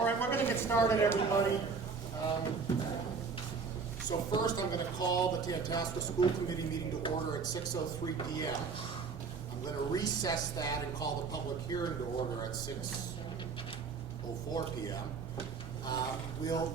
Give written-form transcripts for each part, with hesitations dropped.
All right, we're going to get started, everybody. So first, I'm going to call the Tantasqua School Committee meeting to order at 6:03 p.m. I'm going to recess that and call the public hearing to order at 6:04 p.m. We'll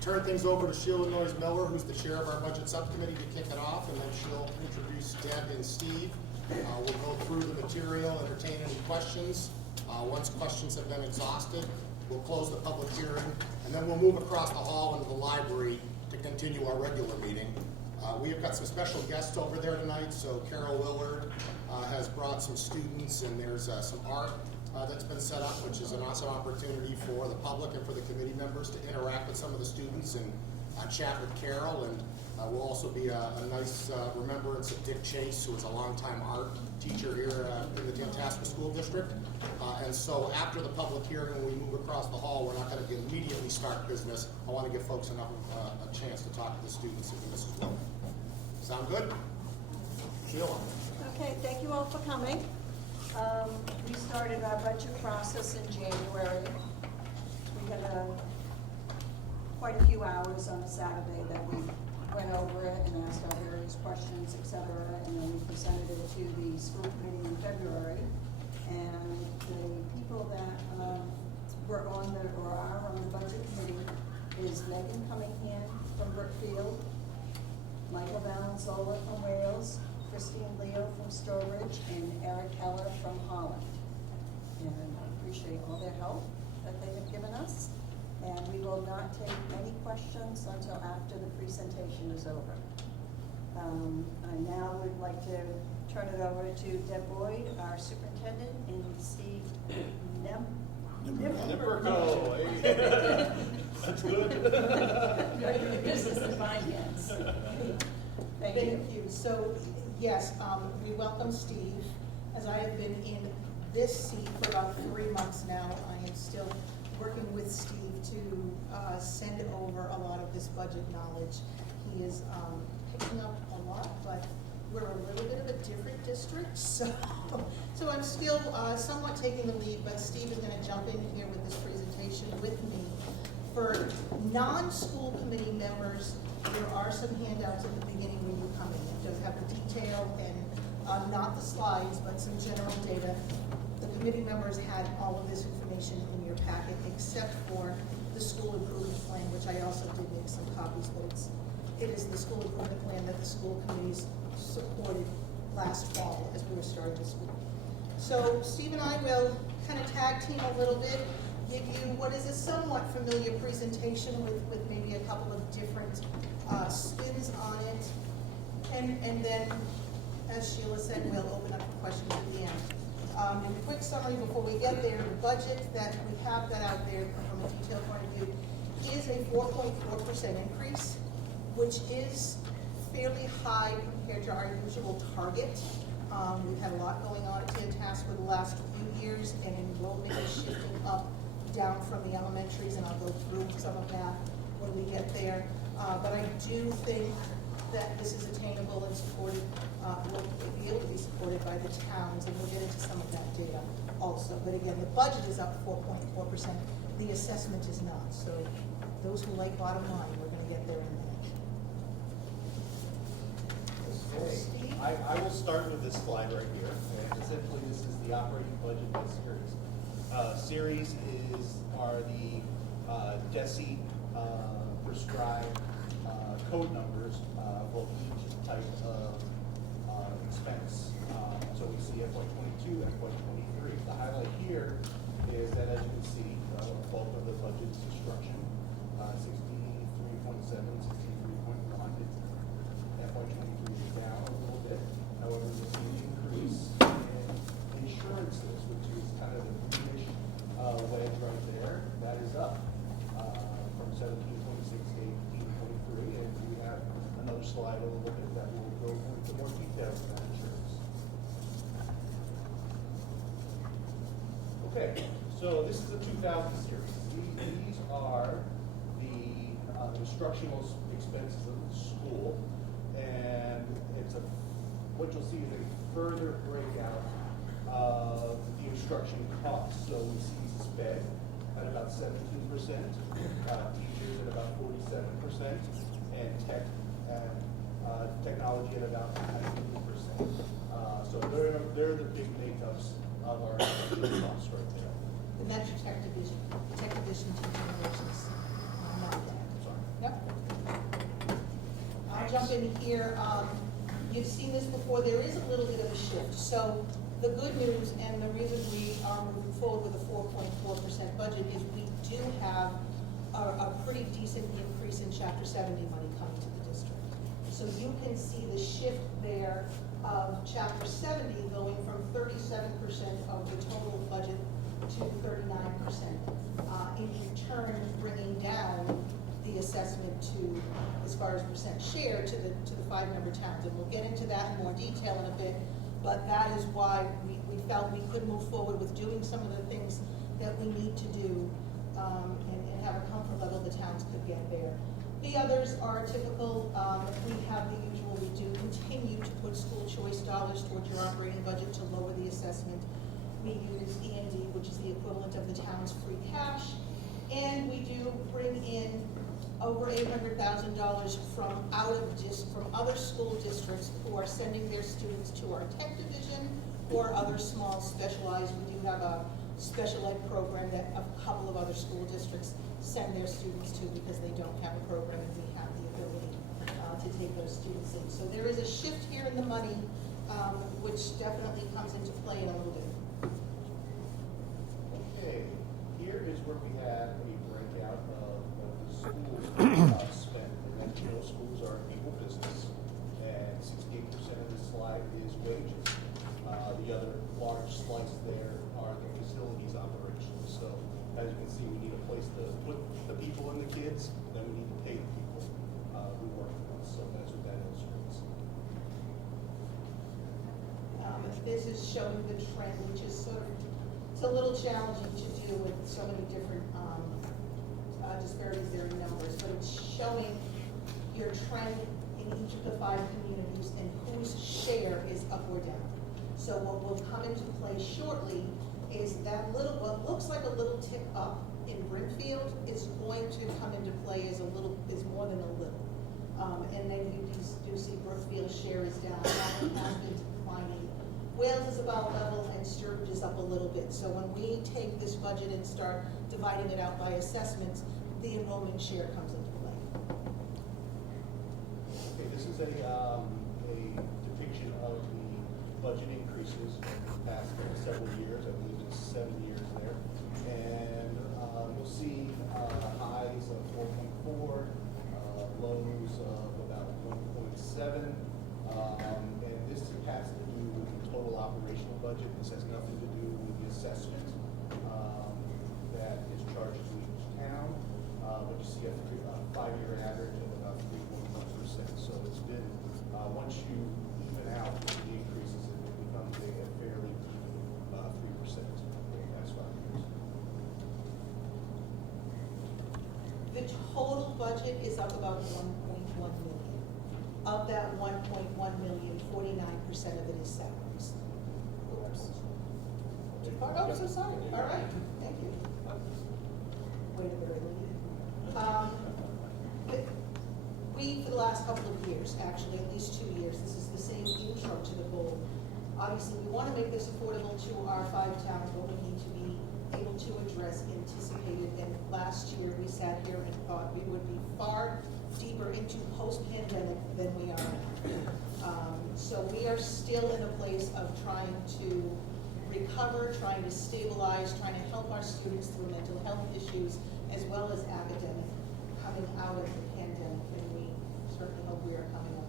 turn things over to Sheila Noyes-Miller, who's the chair of our budget subcommittee, to kick it off, and then she'll introduce Deb and Steve. We'll go through the material, entertain any questions. Once questions have been exhausted, we'll close the public hearing, and then we'll move across the hall into the library to continue our regular meeting. We have got some special guests over there tonight, so Carol Willard has brought some students, and there's some art that's been set up, which is an awesome opportunity for the public and for the committee members to interact with some of the students and chat with Carol. And will also be a nice remembrance of Dick Chase, who was a longtime art teacher here in the Tantasqua School District. And so after the public hearing, when we move across the hall, we're not going to immediately start business. I want to give folks enough a chance to talk to the students and Mrs. Wilk. Sound good? Sheila. Okay, thank you all for coming. We started our budget process in January. We had quite a few hours on a Saturday that we went over it and asked our various questions, etc. And then we presented it to the school committee in February. And the people that were on the or are on the budget committee is Megan Cunningham from Brookfield, Michael Valenzola from Wales, Christine Leo from Sturbridge, and Eric Keller from Holland. And I appreciate all their help that they have given us. And we will not take any questions until after the presentation is over. I now would like to turn it over to Deb Boyd, our superintendent, and Steve Nipperco. That's good. Business and finance. Thank you. So, yes, we welcome Steve. As I have been in this seat for about 3 months now, I am still working with Steve to send over a lot of this budget knowledge. He is picking up a lot, but we're a little bit of a different district, so I'm still somewhat taking the lead, but Steve is going to jump in here with this presentation with me. For non-school committee members, there are some handouts at the beginning when you come in. It does have the detail and not the slides, but some general data. The committee members had all of this information in your packet, except for the school improvement plan, which I also did make some copies, but it is the school improvement plan that the school committees supported last fall as we were starting the school. So Steve and I will kind of tag team a little bit, give you what is a somewhat familiar presentation with maybe a couple of different spins on it. And then, as Sheila said, we'll open up for questions at the end. In a quick summary before we get there, the budget that we have got out there from a detailed point of view is a 4.4% increase, which is fairly high compared to our usual target. We've had a lot going on at Tantasqua the last few years, and enrollment is shifting up, down from the elementaries, and I'll go through some of that when we get there. But I do think that this is attainable and supported, will be able to be supported by the towns, and we'll get into some of that data also. But again, the budget is up 4.4%. The assessment is not. So those who like bottom line, we're going to get there in a minute. Okay. I will start with this slide right here. And essentially, this is the operating budget by series. Series are the DESI prescribed code numbers for each type of expense. So we see FY22, FY23. The highlight here is that, as you can see, the bulk of the budget is instruction, 63.7, 63.1. FY23 is down a little bit. However, we see an increase in insurances, which is kind of the greenish wedge right there. That is up from 17.6 to 18.3, and we have another slide a little bit that will go into more details on that insurance. Okay, so this is the 2000 series. These are the instructional expenses of the school, and what you'll see is a further breakout of the instruction costs. So we see sped at about about 17%, teachers at about 47%, and technology at about 19%. So they're the big makeups of our costs right there. And that's your tech division teaching versus non-tech. Sorry. Yep. I'll jump in here. You've seen this before. There is a little bit of a shift. So the good news and the reason we are moving forward with a 4.4% budget is we do have a pretty decent increase in Chapter 70 money coming to the district. So you can see the shift there of Chapter 70 going from 37% of the total budget to 39%. In turn, bringing down the assessment to, as far as percent share, to the 5-member towns. And we'll get into that in more detail in a bit, but that is why we felt we could move forward with doing some of the things that we need to do and have a comfort level the towns could get there. The others are typical. We have the usual. We do continue to put school choice dollars towards your operating budget to lower the assessment. We use E&D, which is the equivalent of the town's free cash. And we do bring in over $800,000 from other school districts who are sending their students to our tech division or other small specialized. We do have a special ed program that a couple of other school districts send their students to because they don't have a program and we have the ability to take those students in. So there is a shift here in the money, which definitely comes into play in a little bit. Okay, here is where we have a breakout of the schools spend. And you know, schools are a people business, and 68% of the slide is wages. The other large slice there are the facilities operations. So as you can see, we need a place to put the people and the kids, then we need to pay the people who work for us. So that's what that illustrates. This is showing the trend, which is sort of, it's a little challenging to do with so many different disparities there in numbers, but it's showing your trend in each of the 5 communities and whose share is up or down. So what will come into play shortly is that what looks like a little tick up in Brimfield is going to come into play as more than a little. And then you do see Brookfield's share is down, Holland has been declining. Wales is about level and Sturbridge is up a little bit. So when we take this budget and start dividing it out by assessments, the enrollment share comes into play. Okay, this is a depiction of the budget increases in the past several years. I believe it's 7 years there. And you'll see highs of 4.4, lows of about 1.7. And this has to do with the total operational budget. This has nothing to do with the assessment that is charged to each town. But you see a 5-year average of about 3.1%. So it's been, once you even out the increases, it becomes a fairly even 3% for the past 5 years. The total budget is up about 1.1 million. Of that 1.1 million, 49% of it is salaries. Oops. Too far? Oh, so sorry. All right, thank you. Wait a minute. We, for the last couple of years, actually, at least 2 years, this is the same intro to the goal. Obviously, we want to make this affordable to our 5 towns, but we need to be able to address anticipated. And last year, we sat here and thought we would be far deeper into post-pandemic than we are now. So we are still in a place of trying to recover, trying to stabilize, trying to help our students through mental health issues, as well as academic, coming out of the pandemic, and we certainly hope we are coming up.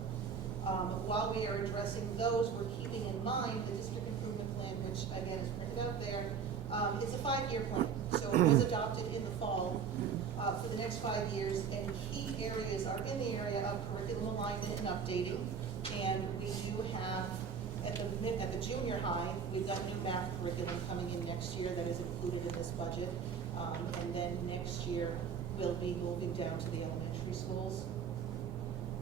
While we are addressing those, we're keeping in mind the district improvement plan, which again is printed out there. It's a 5-year plan, so it was adopted in the fall for the next 5 years, and key areas are in the area of curriculum alignment and updating, and we do have at the junior high, we've got new math curriculum coming in next year that is included in this budget, and then next year we'll be moving down to the elementary schools.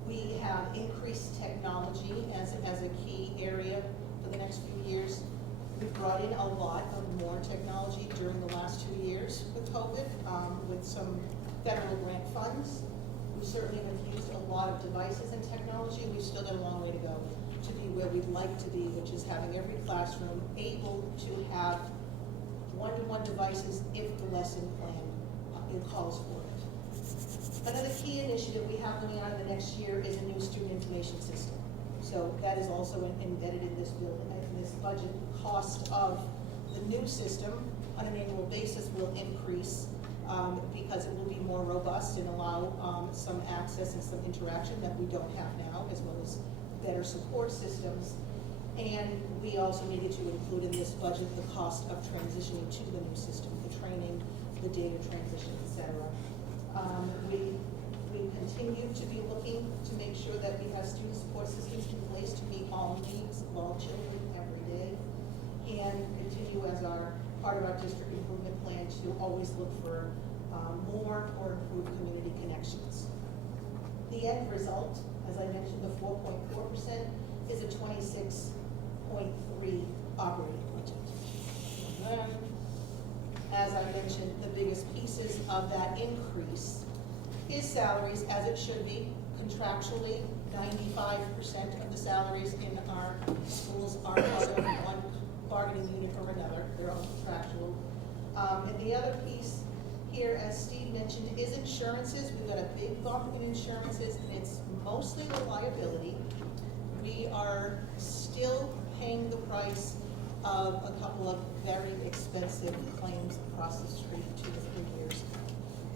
We have increased technology as a key area for the next few years. We've brought in a lot of more technology during the last 2 years with COVID. with some federal grant funds. We certainly have used a lot of devices and technology. We've still got a long way to go to be where we'd like to be, which is having every classroom able to have one-to-one devices if the lesson plan it calls for it. Another key initiative we have going on in the next year is a new student information system. So that is also embedded in this bill, in this budget. Cost of the new system on an annual basis will increase because it will be more robust and allow some access and some interaction that we don't have now, as well as better support systems. And we also needed to include in this budget the cost of transitioning to the new system, the training, the data transition, etc. We continue to be looking to make sure that we have student support systems in place to meet all needs of all children every day, and continue as our part of our district improvement plan to always look for more or improved community connections. The end result, as I mentioned, the 4.4% is a 26.3 operating budget. And then, as I mentioned, the biggest pieces of that increase is salaries, as it should be. Contractually, 95% of the salaries in our schools are part of one bargaining unit or another. They're all contractual. And the other piece here, as Steve mentioned, is insurances. We've got a big bump in insurances, and it's mostly the liability. We are still paying the price of a couple of very expensive claims across the street 2 to 3 years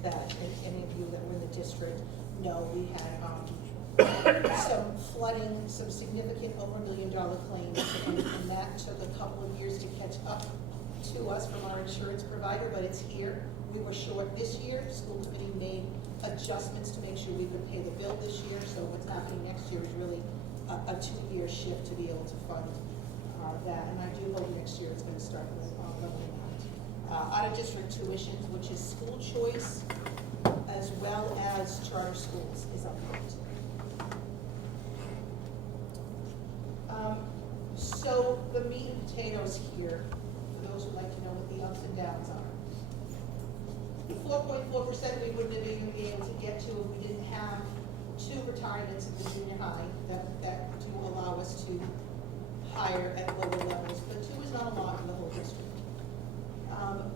that any of you that were in the district know. We had some flooding, some significant over $1 million claims, and that took a couple of years to catch up to us from our insurance provider, but it's here. We were short this year. School committee made adjustments to make sure we could pay the bill this year, so what's happening next year is really a 2-year shift to be able to fund that, and I do hope next year it's going to start leveling out. Out-of-district tuitions, which is school choice, as well as charter schools, is up front. So the meat and potatoes here, for those who like to know what the ups and downs are. The 4.4% we wouldn't have even been able to get to if we didn't have 2 retirements in the junior high that do allow us to hire at lower levels, but 2 is not a lot in the whole district.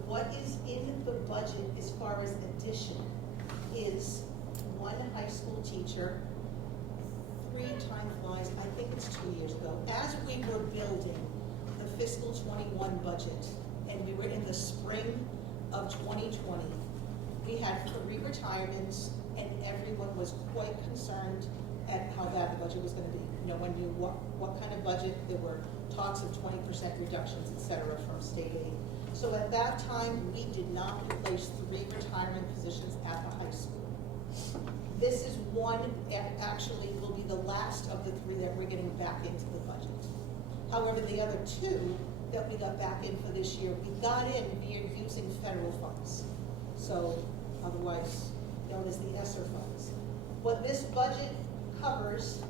What is in the budget as far as addition is 1 high school teacher, 3 time flies, I think it's 2 years ago. As we were building the fiscal 21 budget, and we were in the spring of 2020, we had 3 retirements, and everyone was quite concerned at how bad the budget was going to be. No one knew what kind of budget. There were talks of 20% reductions, et cetera, from state aid. So at that time, we did not replace 3 retirement positions at the high school. This is one, actually will be the last of the 3 that we're getting back into the budget. However, the other 2 that we got back in for this year, we got in via using federal funds. So otherwise known as the ESSER funds. What this budget covers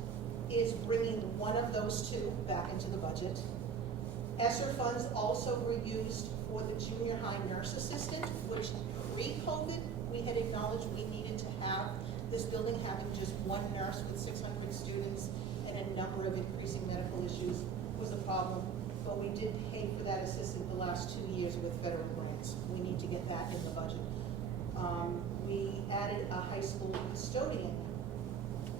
is bringing one of those 2 back into the budget. ESSER funds also were used for the junior high nurse assistant, which pre-COVID we had acknowledged we needed to have. This building having just 1 nurse with 600 students and a number of increasing medical issues was a problem, but we did pay for that assistant the last 2 years with federal grants. We need to get that in the budget. We added a high school custodian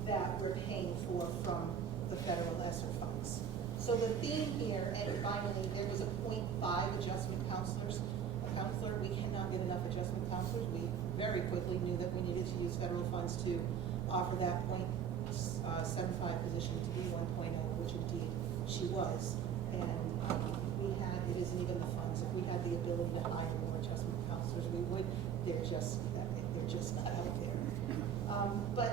that we're paying for from the federal ESSER funds. So the theme here, and finally, there was a 0.5 adjustment counselors. A counselor, we cannot get enough adjustment counselors. We very quickly knew that we needed to use federal funds to offer that 0.75 position to be 1.0, which indeed she was. And it isn't even the funds. If we had the ability to hire more adjustment counselors, we would. They're just not out there. But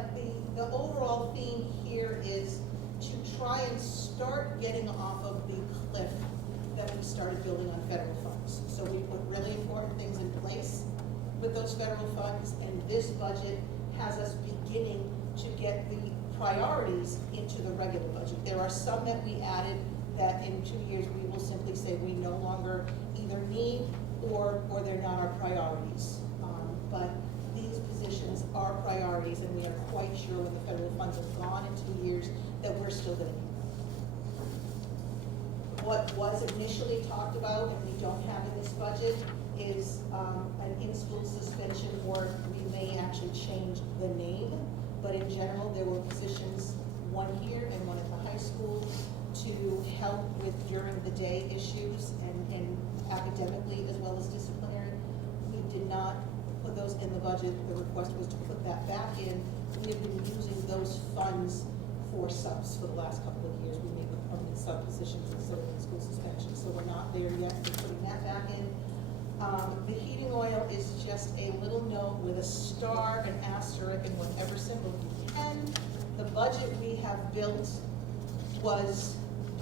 the overall theme here is to try and start getting off of the cliff that we started building on federal funds. So we put really important things in place with those federal funds, and this budget has us beginning to get the priorities into the regular budget. There are some that we added that in 2 years we will simply say we no longer either need or they're not our priorities. But priorities, and we are quite sure when the federal funds are gone in 2 years, that we're still gonna need them. What was initially talked about, and we don't have in this budget, is an in-school suspension, or we may actually change the name, but in general, there were positions, one here and one at the high school, to help with during the day issues and academically as well as disciplinary. We did not put those in the budget. The request was to put that back in. We have been using those funds for subs for the last couple of years. We made the permanent sub positions instead of in-school suspension, so we're not there yet. We're putting that back in. The heating oil is just a little note with a star, an asterisk, and whatever symbol you can. The budget we have built was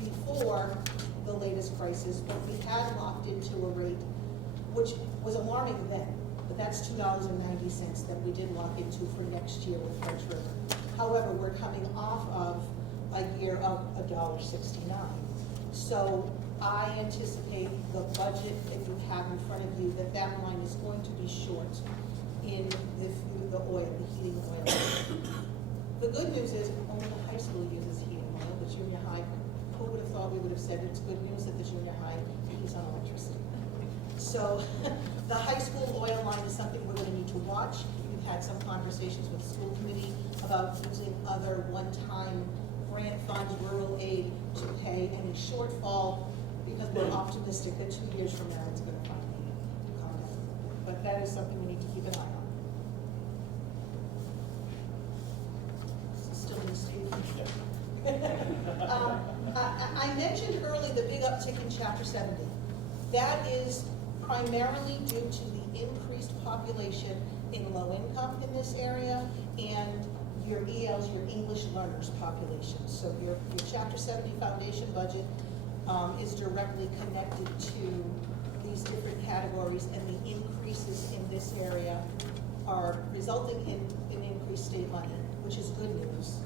before the latest crisis, but we had locked into a rate which was alarming then, but that's $2.90 that we did lock into for next year with French River. However, we're coming off of a year of $1.69. So I anticipate the budget that you have in front of you, that line is going to be short in the oil, the heating oil. The good news is only the high school uses heating oil. The junior high, who would have thought we would have said it's good news that the junior high heats on electricity. So the high school oil line is something we're going to need to watch. We've had some conversations with the school committee about using other one-time grant funds, rural aid, to pay any shortfall, because we're optimistic that 2 years from now it's going to finally calm down. But that is something we need to keep an eye on. Still in the state. I mentioned earlier the big uptick in Chapter 70. That is primarily due to the increased population in low income in this area, and your ELs, your English learners population. So your Chapter 70 foundation budget is directly connected to these different categories, and the increases in this area are resulting in increased state money, which is good news.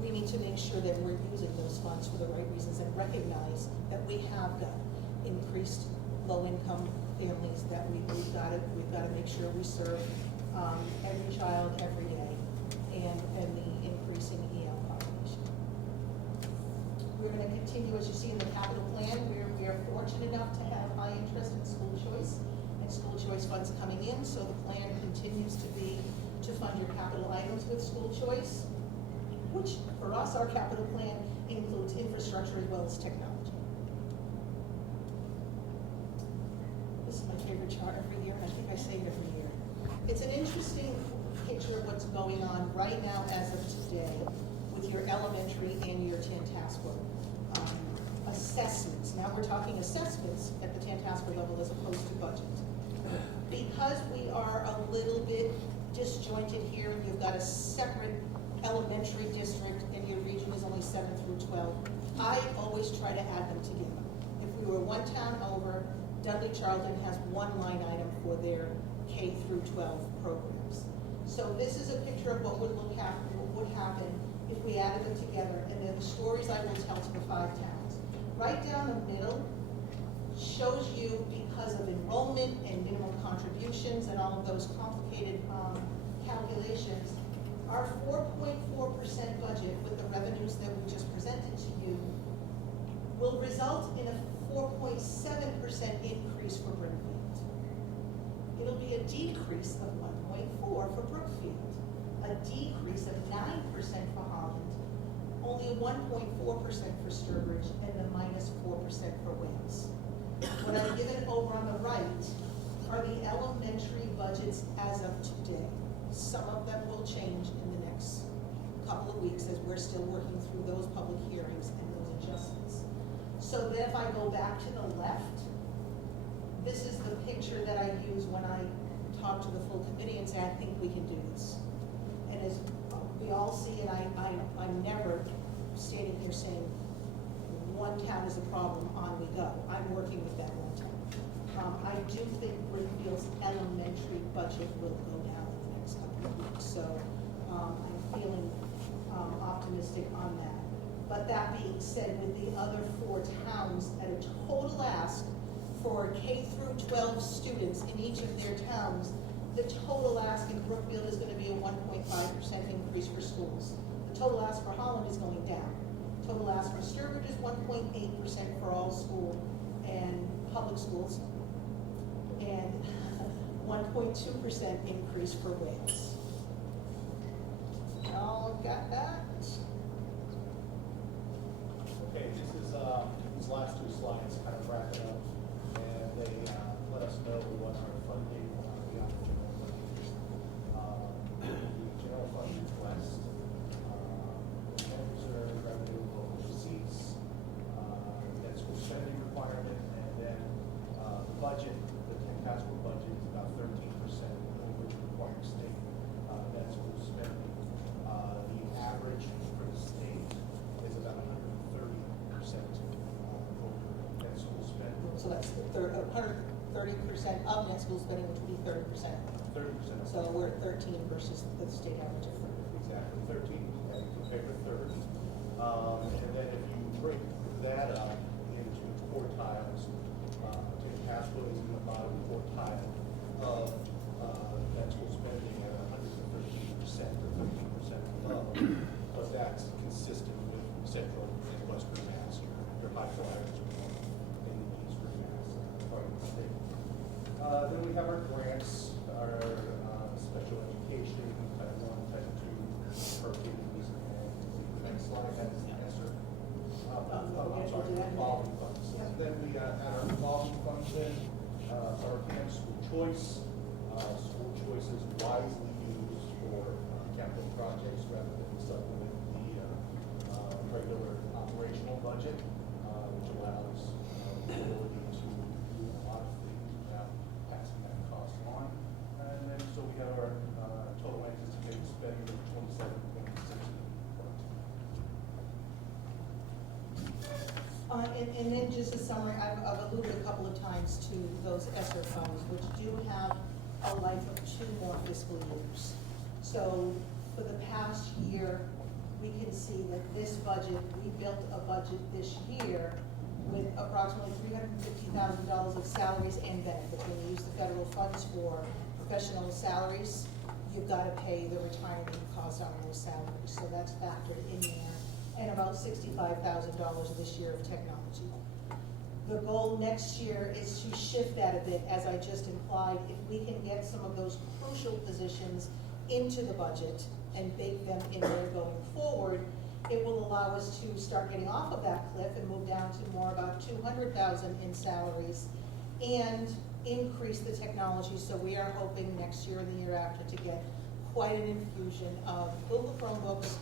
We need to make sure that we're using those funds for the right reasons and recognize that we have got increased low-income families that we've got to make sure we serve every child every day, and the increasing EL population. We're going to continue, as you see in the capital plan, we are fortunate enough to have high interest in school choice and school choice funds coming in, so the plan continues to be to fund your capital items with school choice, which for us, our capital plan includes infrastructure as well as technology. This is my favorite chart every year, and I think I say it every year. It's an interesting picture of what's going on right now as of today with your elementary and your Tantasqua assessments. Now we're talking assessments at the Tantasqua level as opposed to budget. Because we are a little bit disjointed here, and you've got a separate elementary district and your region is only 7 through 12, I always try to add them together. If we were one town over, Dudley Charlton has one line item for their K through 12 programs. So this is a picture of what would happen if we added them together, and they're the stories I will tell to the 5 towns. Right down the middle shows you, because of enrollment and minimum contributions and all of those complicated calculations, our 4.4% budget with the revenues that we just presented to you will result in a 4.7% increase for Brimfield. It'll be a decrease of 1.4 for Brookfield, a decrease of 9% for Holland, only a 1.4% for Sturbridge, and a -4% for Wales. What I've given over on the right are the elementary budgets as of today. Some of them will change in the next couple of weeks as we're still working through those public hearings and those adjustments. So then if I go back to the left, this is the picture that I use when I talk to the full committee and say, I think we can do this. And as we all see, and I'm never standing here saying one town is a problem, on we go. I'm working with that one town. I do think Brimfield's elementary budget will go down in the next couple of weeks, so I'm feeling optimistic on that. But that being said, with the other 4 towns at a total ask for K through 12 students in each of their towns The total ask in Brookfield is gonna be a 1.5% increase for schools. The total ask for Holland is going down. Total ask for Sturbridge is 1.8% for all school and public schools, and 1.2% increase for Wales. Y'all got that? Okay, these last two slides kind of wrap it up, and they let us know what our funding beyond the general fund is. The general fund request, reserve, revenue, local receipts, debt school spending requirement, and then the budget, the Tantasqua budget is about 13% over which requires state debt school spending. The average for the state is about 130% over debt school spending. So that's 130% of net school spending, which would be 30%. 30%. So we're at 13 versus the state average of 30. Exactly, 13, compared with 30. And then if you break that up into quartiles, Tantasqua is in the bottom quartile of net school spending at 113% or 13% above. But that's consistent with Central and Western Mass. They're high flyers in Eastern Mass, part of the state. Then we have our grants, our special education, type 1, type 2, programs, and the next slide has the answer. I'm sorry, revolving funds. And then we add our revolving funds in, our enhanced school choice. School choice is wisely used for capital projects rather than supplement the regular operational budget, which allows the ability to do a lot of things without passing that cost on. And then so we have our total anticipated spending of 27.6. And then just a summary, I've alluded a couple of times to those ESSER funds, which do have a life of 2 more fiscal years. So for the past year, we can see that this budget, we built a budget this year with approximately $350,000 of salaries and benefits. When you use the federal funds for professional salaries, you've got to pay the retirement costs on those salaries. So that's factored in there. And about $65,000 this year of technology. The goal next year is to shift that a bit, as I just implied. If we can get some of those crucial positions into the budget and bake them in there going forward, it will allow us to start getting off of that cliff and move down to more about $200,000 in salaries and increase the technology. So we are hoping next year and the year after to get quite an infusion of Google Chromebooks,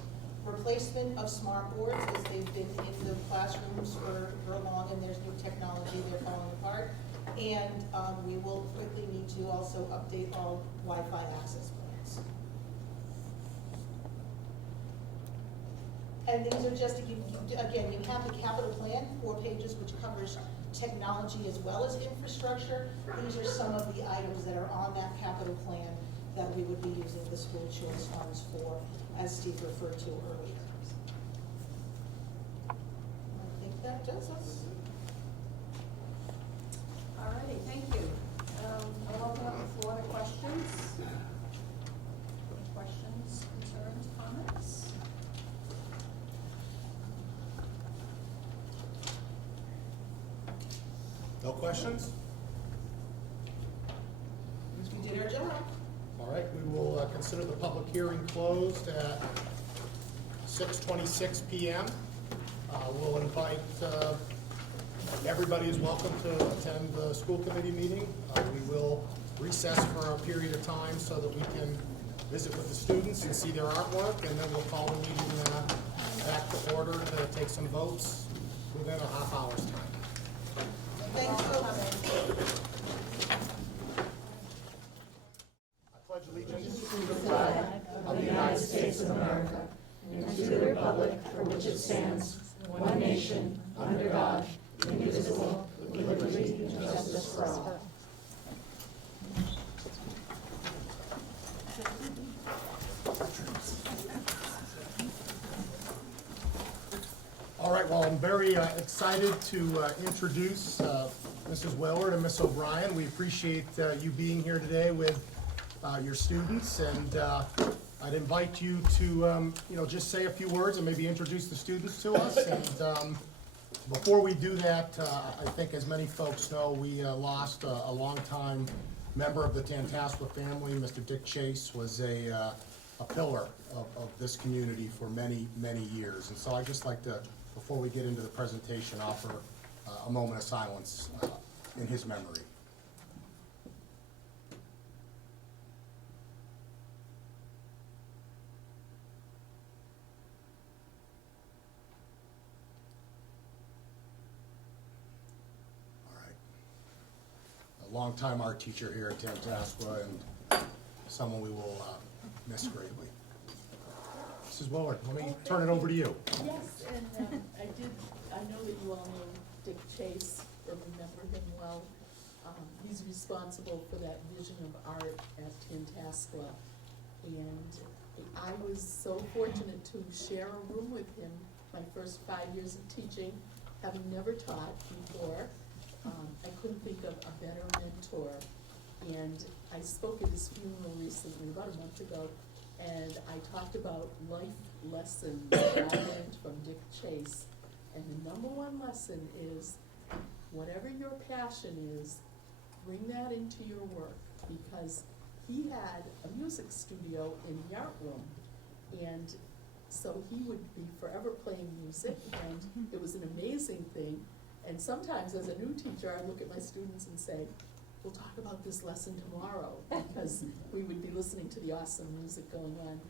replacement of smart boards as they've been in the classrooms for long, and there's new technology, they're falling apart. And we will quickly need to also update all Wi-Fi access points. And these are just, again, you have the capital plan, 4 pages, which covers technology as well as infrastructure. These are some of the items that are on that capital plan that we would be using the school choice funds for, as Steve referred to earlier. I think that does us. All righty, thank you. I'll open up the floor to questions. Questions, concerns, comments? No questions? We did our job. All right, we will consider the public hearing closed at 6:26 p.m. We'll invite, everybody is welcome to attend the school committee meeting. We will recess for a period of time so that we can visit with the students and see their artwork, and then we'll call the meeting back to order to take some votes within a half hour's time. Thank you. I pledge allegiance To the flag of the United States of America and to the republic for which it stands, one nation, under God, indivisible, with liberty and justice for all. All right, well, I'm very excited to introduce Mrs. Willard and Miss O'Brien. We appreciate you being here today with your students, and I'd invite you to, just say a few words and maybe introduce the students to us. And before we do that, I think as many folks know, we lost a longtime member of the Tantasqua family. Mr. Dick Chase was a pillar of this community for many, many years. And so I'd just like to, before we get into the presentation, offer a moment of silence in his memory. Longtime art teacher here at Tantasqua, and someone we will miss greatly. Mrs. Willard, let me turn it over to you. Yes, and I know that you all know Dick Chase, or remember him well. He's responsible for that vision of art at Tantasqua. And I was so fortunate to share a room with him my first 5 years of teaching, having never taught before. I couldn't think of a better mentor. And I spoke at his funeral recently, about a month ago, and I talked about life lessons that I learned from Dick Chase. And the number one lesson is, whatever your passion is, bring that into your work, because he had a music studio in the art room. And so he would be forever playing music, and it was an amazing thing. And sometimes as a new teacher, I look at my students and say, we'll talk about this lesson tomorrow, because we would be listening to the awesome music going on.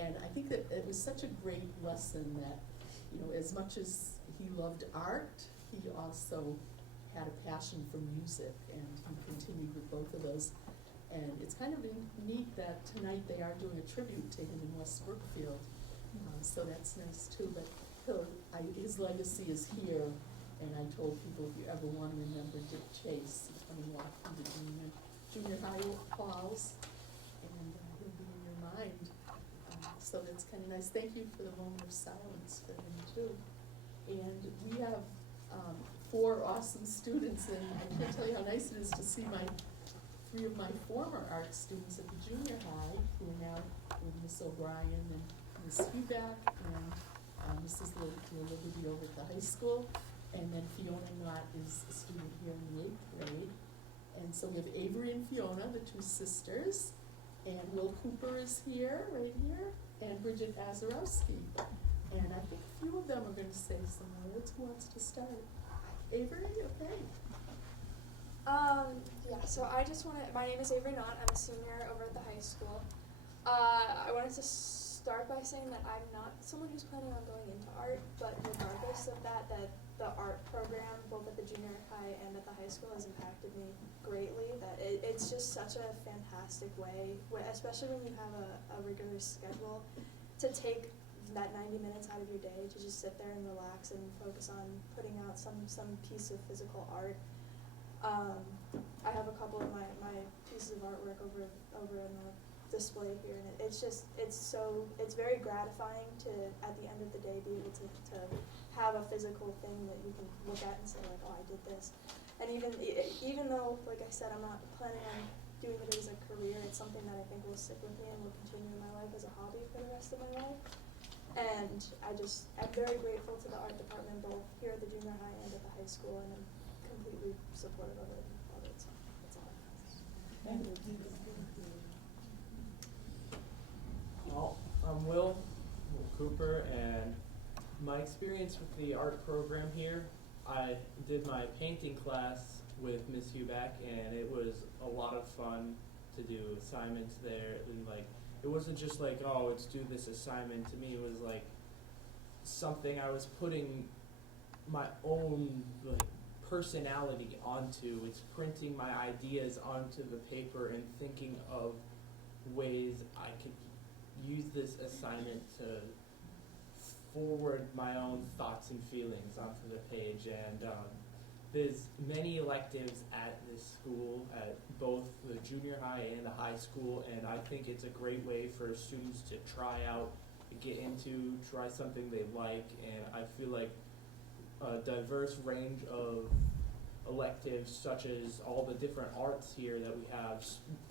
And I think that it was such a great lesson that, as much as he loved art, he also had a passion for music, and he continued with both of those. And it's kind of neat that tonight they are doing a tribute to him in West Brookfield. So that's nice too, but his legacy is here. And I told people, if you ever want to remember Dick Chase, you come and walk through the junior high halls, and he'll be in your mind. So that's kind of nice. Thank you for the moment of silence for him too. And we have 4 awesome students, and I can't tell you how nice it is to see 3 of my former art students at the junior high, who are now with Miss O'Brien and Miss Huback, and Mrs. Liberty over at the high school. And then Fiona Knott is a student here in the 8th grade. And so we have Avery and Fiona, the 2 sisters. And Will Cooper is here, right here, and Bridget Azarowski. And I think a few of them are going to say some words. Who wants to start? Avery, okay. Yeah, so my name is Avery Knott. I'm a senior over at the high school. I wanted to start by saying that I'm not someone who's planning on going into art, but regardless of that the art program, both at the junior high and at the high school, has impacted me greatly. That it's just such a fantastic way, especially when you have a rigorous schedule, to take that 90 minutes out of your day to just sit there and relax and focus on putting out some piece of physical art. I have a couple of my pieces of artwork over in the display here, and it's very gratifying to, at the end of the day, be able to have a physical thing that you can look at and say, like, oh, I did this. And even though, like I said, I'm not planning on doing it as a career, it's something that I think will stick with me and will continue in my life as a hobby for the rest of my life. And I'm very grateful to the art department, both here at the junior high and at the high school, and I'm completely supportive of it. So that's all I have. Well, I'm Will Cooper, and my experience with the art program here, I did my painting class with Miss Huback, and it was a lot of fun to do assignments there, and it wasn't just like, oh, let's do this assignment. To me, it was like something I was putting my own personality onto. It's printing my ideas onto the paper and thinking of ways I could use this assignment to forward my own thoughts and feelings onto the page. And there's many electives at this school, at both the junior high and the high school, and I think it's a great way for students to try out, get into, try something they like, and I feel like a diverse range of electives such as all the different arts here that we have,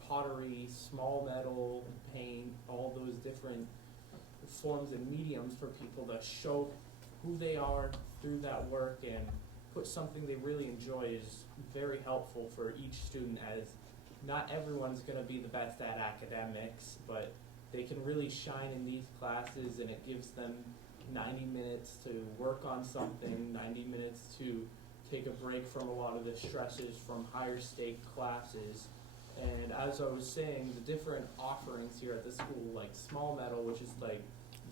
pottery, small metal, paint, all those different forms and mediums for people to show who they are through that work and put something they really enjoy is very helpful for each student, as not everyone's going to be the best at academics, but they can really shine in these classes, and it gives them 90 minutes to work on something, 90 minutes to take a break from a lot of the stresses from higher stake classes. And as I was saying, the different offerings here at the school, like small metal, which is like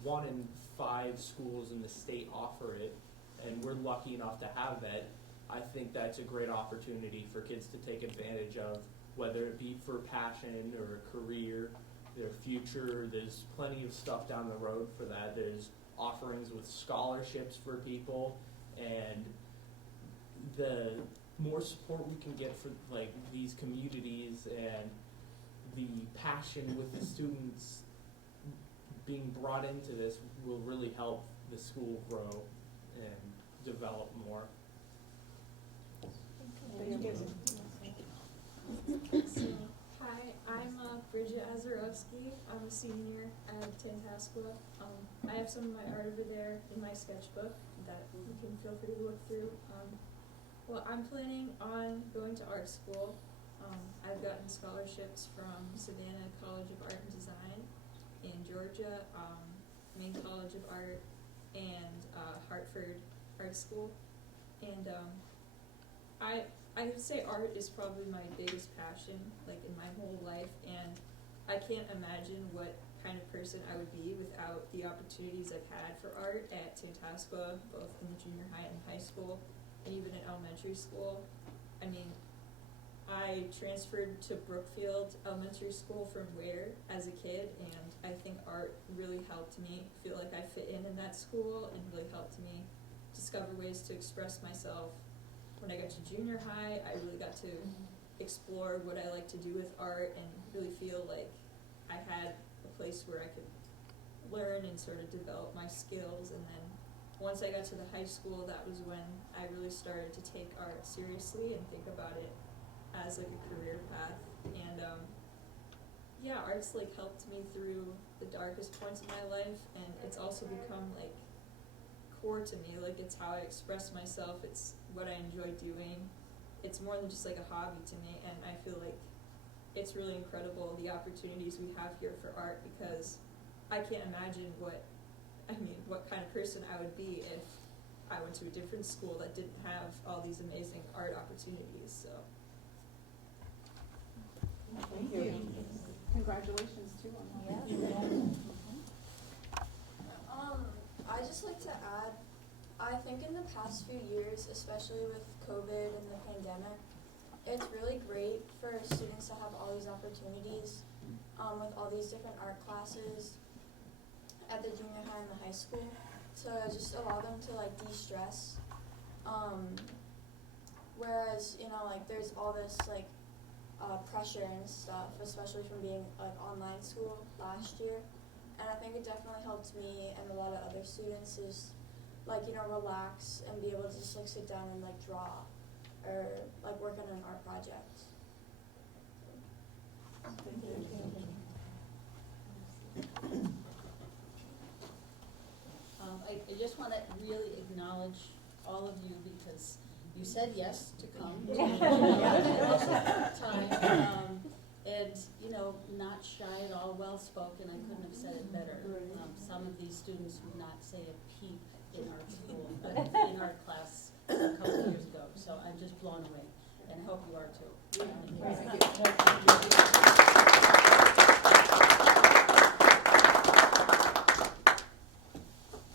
1 in 5 schools in the state offer it, and we're lucky enough to have that. I think that's a great opportunity for kids to take advantage of, whether it be for passion or a career, their future. There's plenty of stuff down the road for that. There's offerings with scholarships for people, and the more support we can get for like these communities and the passion with the students being brought into this will really help the school grow and develop more. Hi, I'm Bridget Azarovsky. I'm a senior at Tantasqua. I have some of my art over there in my sketchbook that you can feel free to look through. Well, I'm planning on going to art school. I've gotten scholarships from Savannah College of Art and Design in Georgia, Maine College of Art, and Hartford Art School. And I would say art is probably my biggest passion, like in my whole life, and I can't imagine what kind of person I would be without the opportunities I've had for art at Tantasqua, both in the junior high and high school, and even in elementary school. I mean, I transferred to Brookfield Elementary School from Ware as a kid, and I think art really helped me feel like I fit in that school, and really helped me discover ways to express myself. When I got to junior high, I really got to explore what I like to do with art and really feel like I had a place where I could learn and sort of develop my skills. And then once I got to the high school, that was when I really started to take art seriously and think about it as like a career path. And yeah, art's like helped me through the darkest points of my life, and it's also become like core to me. Like, it's how I express myself, it's what I enjoy doing. It's more than just like a hobby to me, and I feel like it's really incredible the opportunities we have here for art, because I can't imagine what kind of person I would be if I went to a different school that didn't have all these amazing art opportunities. So Thank you. Congratulations too on that. I just like to add, I think in the past few years, especially with COVID and the pandemic, it's really great for students to have all these opportunities with all these different art classes at the junior high and the high school, to just allow them to like de-stress. Whereas, you know, like there's all this like pressure and stuff, especially from being like online school last year. And I think it definitely helped me and a lot of other students is like, you know, relax and be able to just like sit down and like draw or like work on an art project. I just want to really acknowledge all of you, because you said yes to come time, and you know, not shy at all, well spoken. I couldn't have said it better. Some of these students would not say a peep in art school, but in art class a couple of years ago. So I'm just blown away, and hope you are too.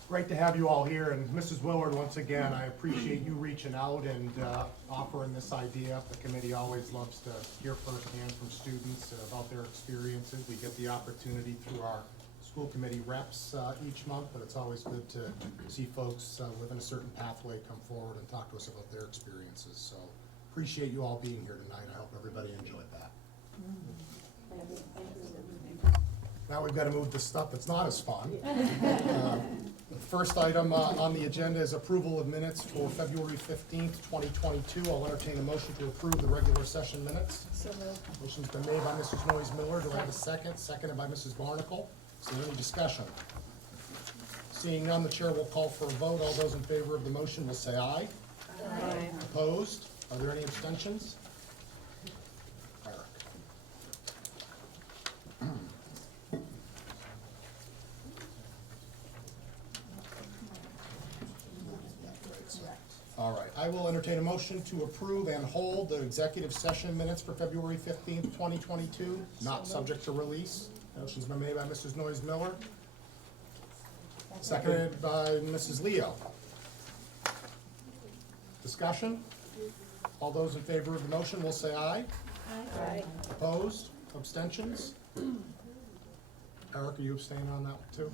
Great to have you all here, and Mrs. Willard, once again, I appreciate you reaching out and offering this idea. The committee always loves to hear firsthand from students about their experiences. We get the opportunity through our school committee reps each month, but it's always good to see folks within a certain pathway come forward and talk to us about their experiences. So appreciate you all being here tonight. I hope everybody enjoyed that. Now we've got to move to stuff that's not as fun. The first item on the agenda is approval of minutes for February 15th, 2022. I'll entertain a motion to approve the regular session minutes. So moved. Motion's been made by Mrs. Noyes Miller. Do I have a second? Seconded by Mrs. Barnacle. Is there any discussion? Seeing none, the chair will call for a vote. All those in favor of the motion will say aye. Aye. Opposed? Are there any abstentions? Eric. All right, I will entertain a motion to approve and hold the executive session minutes for February 15th, 2022, not subject to release. Motion's been made by Mrs. Noyes Miller, seconded by Mrs. Leo. Discussion? All those in favor of the motion will say aye. Aye. Opposed? Abstentions? Eric, are you abstaining on that one too?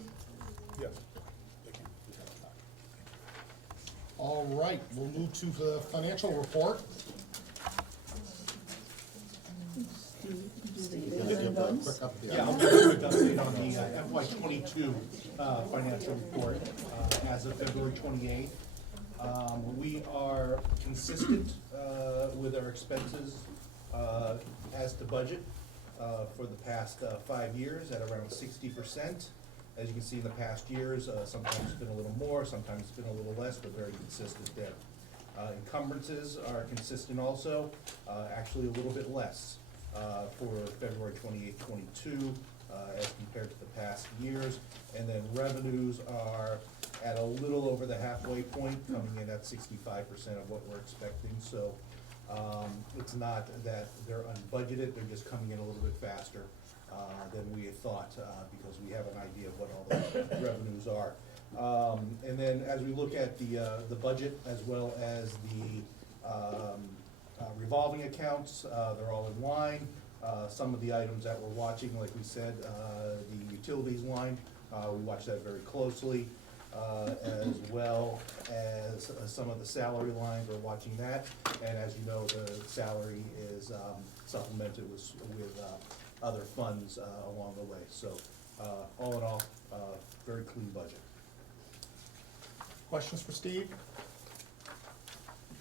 Yes. All right, we'll move to the financial report. Quick up, Yeah, I'll give you a quick update on the FY '22 financial report as of February 28th. We are consistent with our expenses as to budget for the past 5 years at around 60%. As you can see in the past years, sometimes it's been a little more, sometimes it's been a little less, but very consistent there. Encumbrances are consistent also, actually a little bit less for February 28th, 22 as compared to the past years. And then revenues are at a little over the halfway point, coming in at 65% of what we're expecting. So it's not that they're unbudgeted, they're just coming in a little bit faster than we had thought, because we have an idea of what all the revenues are. And then as we look at the budget as well as the revolving accounts, they're all in line. Some of the items that we're watching, like we said, the utilities line, we watch that very closely, as well as some of the salary lines, we're watching that. And as you know, the salary is supplemented with other funds along the way. So all in all, very clean budget. Questions for Steve?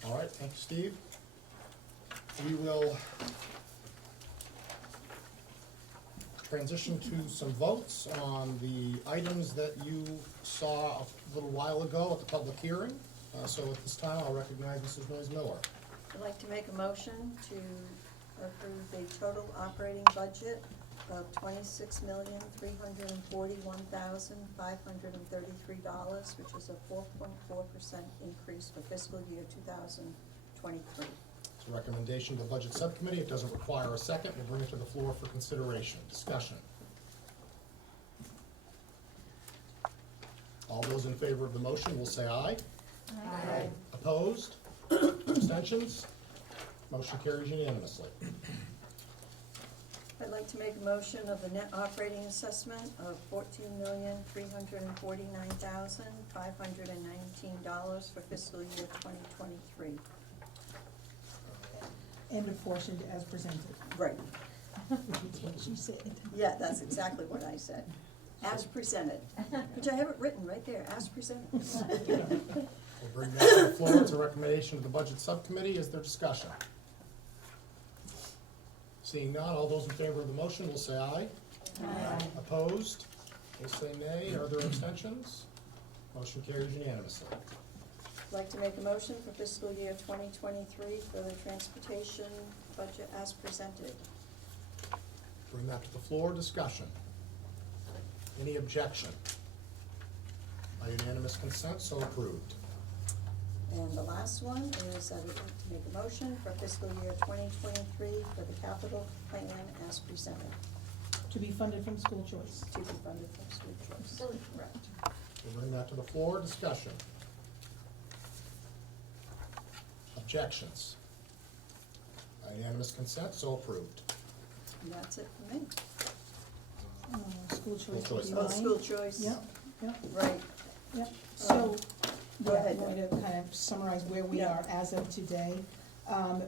All right, thank you, Steve. We will transition to some votes on the items that you saw a little while ago at the public hearing. So at this time, I'll recognize Mrs. Noyes Miller. I'd like to make a motion to approve the total operating budget of $26,341,533, which is a 4.4% increase for fiscal year 2023. It's a recommendation to the Budget Subcommittee. It doesn't require a second. We'll bring it to the floor for consideration. Discussion. All those in favor of the motion will say aye. Aye. Opposed? Abstentions? Motion carries unanimously. I'd like to make a motion of the net operating assessment of $14,349,519 for fiscal year 2023. And apportioned as presented. Right. That's what she said. Yeah, that's exactly what I said. As presented. Which I have it written right there, as presented. We'll bring that to the floor. It's a recommendation of the Budget Subcommittee. Is there discussion? Seeing none, all those in favor of the motion will say aye. Aye. Opposed? Will say nay. Are there abstentions? Motion carries unanimously. I'd like to make a motion for fiscal year 2023 for the transportation budget as presented. Bring that to the floor. Discussion. Any objection? By unanimous consent, so approved. And the last one is I would like to make a motion for fiscal year 2023 for the capital plan as presented, To be funded from school choice. to be funded from school choice. Correct. We'll bring that to the floor. Discussion. Objections? By unanimous consent, so approved. And that's it for me. School choice. School choice. Oh, school choice. Yep, yep, Right. yep. So, Go yeah, ahead. I'm going to kind of summarize where we Yeah. are as of today.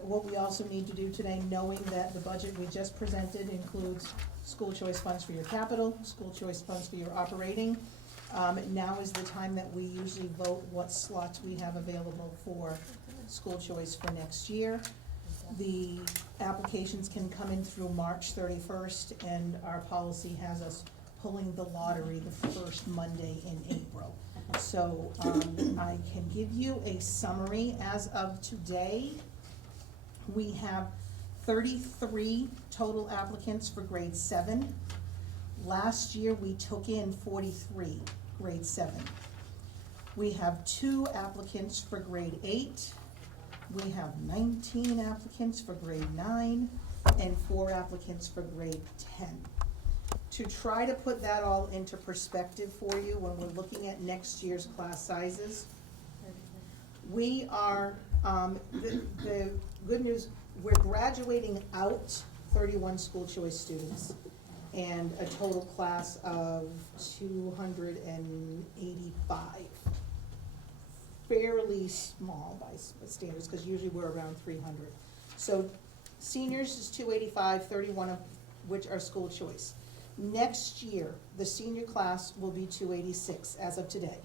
What we also need to do today, knowing that the budget we just presented includes school choice funds for your capital, school choice funds for your operating. Now is the time that we usually vote what slots we have available for school choice for next year. The applications can come in through March 31st, and our policy has us pulling the lottery the first Monday in April. So I can give you a summary. As of today, we have 33 total applicants for grade 7. Last year, we took in 43 grade 7. We have 2 applicants for grade 8. We have 19 applicants for grade 9 and 4 applicants for grade 10. To try to put that all into perspective for you when we're looking at next year's class sizes, we are, the good news, we're graduating out 31 school choice students and a total class of 285. Fairly small by standards, because usually we're around 300. So seniors is 285, 31 of which are school choice. Next year, the senior class will be 286 as of today.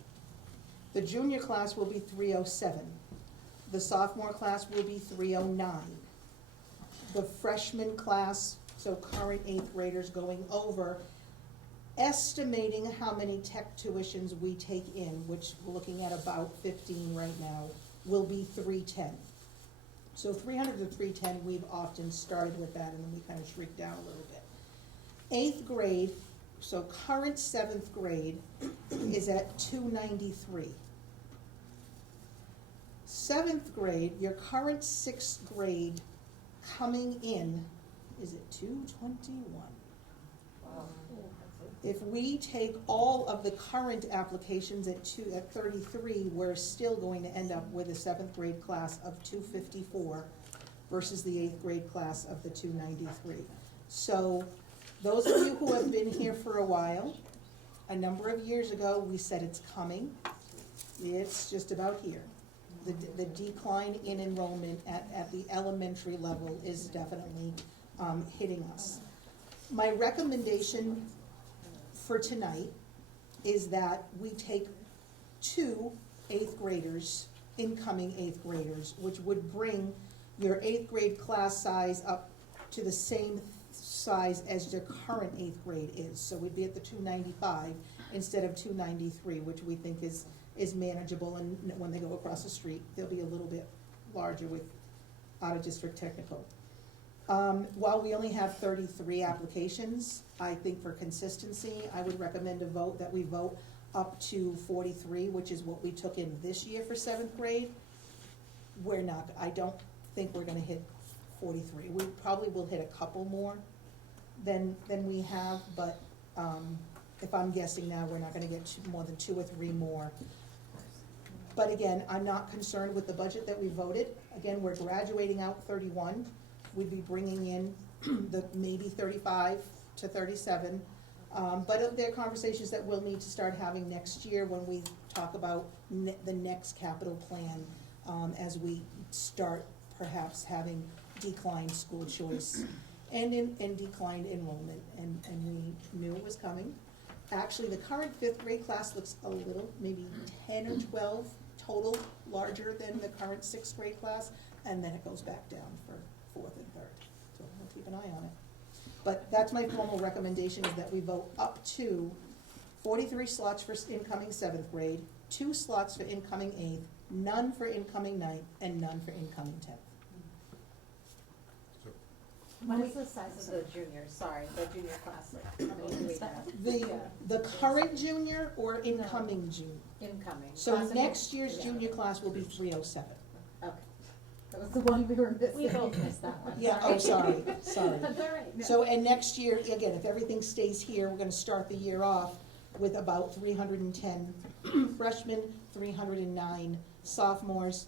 The junior class will be 307. The sophomore class will be 309. The freshman class, so current 8th graders going over, estimating how many tech tuitions we take in, which we're looking at about 15 right now, will be 310. So 300 to 310, we've often started with that, and then we kind of shrink down a little bit. 8th grade, so current 7th grade, is at 293. 7th grade, your current 6th grade coming in is at 221. If we take all of the current applications at 33, we're still going to end up with a 7th grade class of 254 versus the 8th grade class of the 293. So those of you who have been here for a while, a number of years ago, we said it's coming. It's just about here. The decline in enrollment at the elementary level is definitely hitting us. My recommendation for tonight is that we take 2 8th graders, incoming 8th graders, which would bring your 8th grade class size up to the same size as your current 8th grade is. So we'd be at the 295 instead of 293, which we think is manageable, and when they go across the street, they'll be a little bit larger with out-of-district technical. While we only have 33 applications, I think for consistency, I would recommend a vote that we vote up to 43, which is what we took in this year for 7th grade. I don't think we're gonna hit 43. We probably will hit a couple more than we have, but if I'm guessing now, we're not gonna get more than 2 or 3 more. But again, I'm not concerned with the budget that we voted. Again, we're graduating out 31. We'd be bringing in the maybe 35 to 37. But there are conversations that we'll need to start having next year when we talk about the next capital plan, as we start perhaps having declined school choice and declined enrollment, and we knew it was coming. Actually, the current 5th grade class looks a little, maybe 10 or 12 total larger than the current 6th grade class, and then it goes back down for 4th and 3rd. So we'll keep an eye on it. But that's my formal recommendation, is that we vote up to 43 slots for incoming 7th grade, 2 slots for incoming 8th, none for incoming 9th, and none for incoming 10th. What is the size of the juniors, the junior class? How many do we have? The current junior or incoming junior? Incoming. So Class of next year's yeah. junior class will be 307. Okay. That was the one we were missing. We both missed that one. Yeah, oh, sorry. That's all right. So, and next year, again, if everything stays here, we're gonna start the year off with about 310 freshmen, 309 sophomores.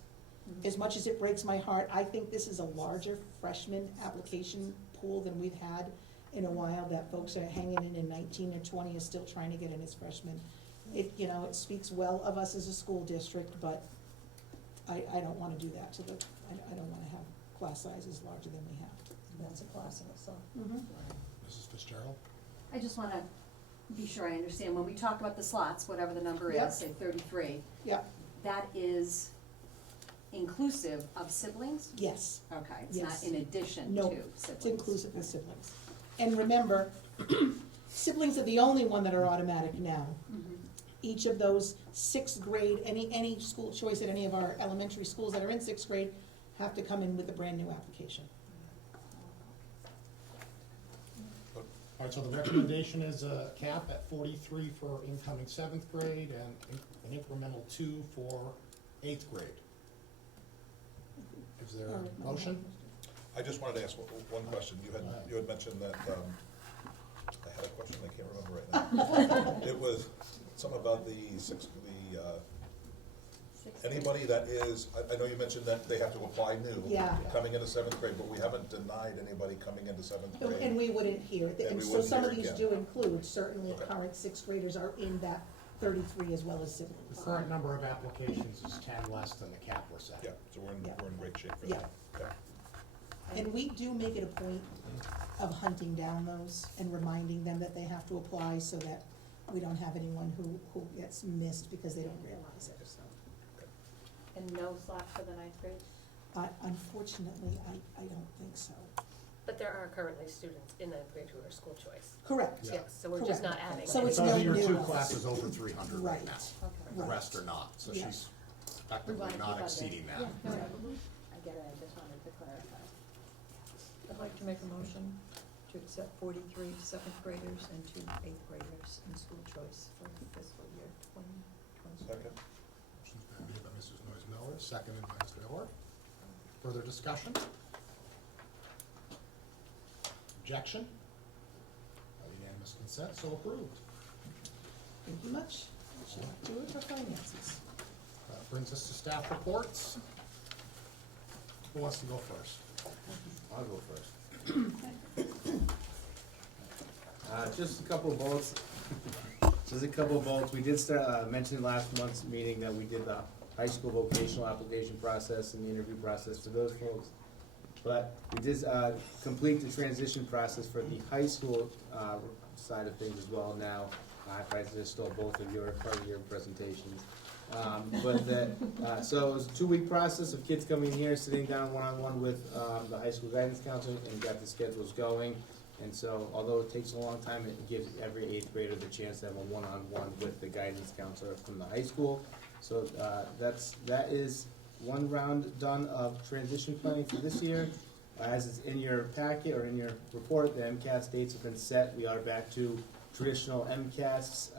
As much as it breaks my heart, I think this is a larger freshman application pool than we've had in a while, that folks are hanging in 19 or 20 is still trying to get in as freshmen. It speaks well of us as a school district, but I don't wanna do that to I don't wanna have class sizes larger than we have. That's a class in itself. Mrs. Fitzgerald? I just want to be sure I understand, when we talk about the slots, whatever the number Yep. is, say 33, Yeah, that is inclusive of siblings? yes. Okay, it's not Yes. in addition No, to siblings? it's inclusive of siblings. And remember, siblings are the only one that are automatic now. Mhm. Each of those sixth grade, any school choice at any of our elementary schools that are in sixth grade have to come in with a brand new application. All right, so the recommendation is a cap at 43 for incoming seventh grade and an incremental 2 for eighth grade. Is there a motion? I just wanted to ask one question. You had mentioned that, I had a question, I can't remember right now. It was something about anybody that is, I know you mentioned that they have to apply new. Yeah. Coming into seventh grade, but we haven't denied anybody coming into seventh grade. And we wouldn't hear, And and we so wouldn't some of hear it, these yeah. do include, certainly Okay. current sixth graders are in that 33 as well as The siblings. current number of applications is 10 less than the cap we're setting. Yeah, so we're Yeah. in great shape for Yeah. that. Okay. And we do make it a point of hunting down those and reminding them that they have to apply so that we don't have anyone who gets missed because they don't realize it, so. And no slot for the ninth grade? Unfortunately, I don't think so. But there are currently students in ninth grade who are school choice. Correct. Yeah. Yes, so we're just Correct. not adding. So it's Those no are your new two ones. classes over 300 right Right. now. Okay. The Right. rest are not, so Yeah. she's effectively not exceeding that. I get it, I just wanted to clarify. I'd like to make a motion to accept 43 seventh graders and 2 eighth graders in school choice for fiscal year 2020. Second? Motion's been made by Mrs. Noyes Miller, seconded by Mr. Hiller. Further discussion? Objection? Unanimous consent, so approved. Thank you much. Do it for finances. That brings us to staff reports. Who wants to go first? I'll go first. Just a couple of bullets. We did start, mention last month's meeting that we did the high school vocational application process and the interview process for those folks. But we did, complete the transition process for the high school, side of things as well now. I probably just stole both of your, part of your presentations. But that, so it was a 2-week process of kids coming here, sitting down one-on-one with the high school guidance counselor and got the schedules going. And so, although it takes a long time, it gives every 8th grader the chance to have a one-on-one with the guidance counselor from the high school. So that is one round done of transition planning for this year. As is in your packet or in your report, the MCAS dates have been set. We are back to traditional MCAS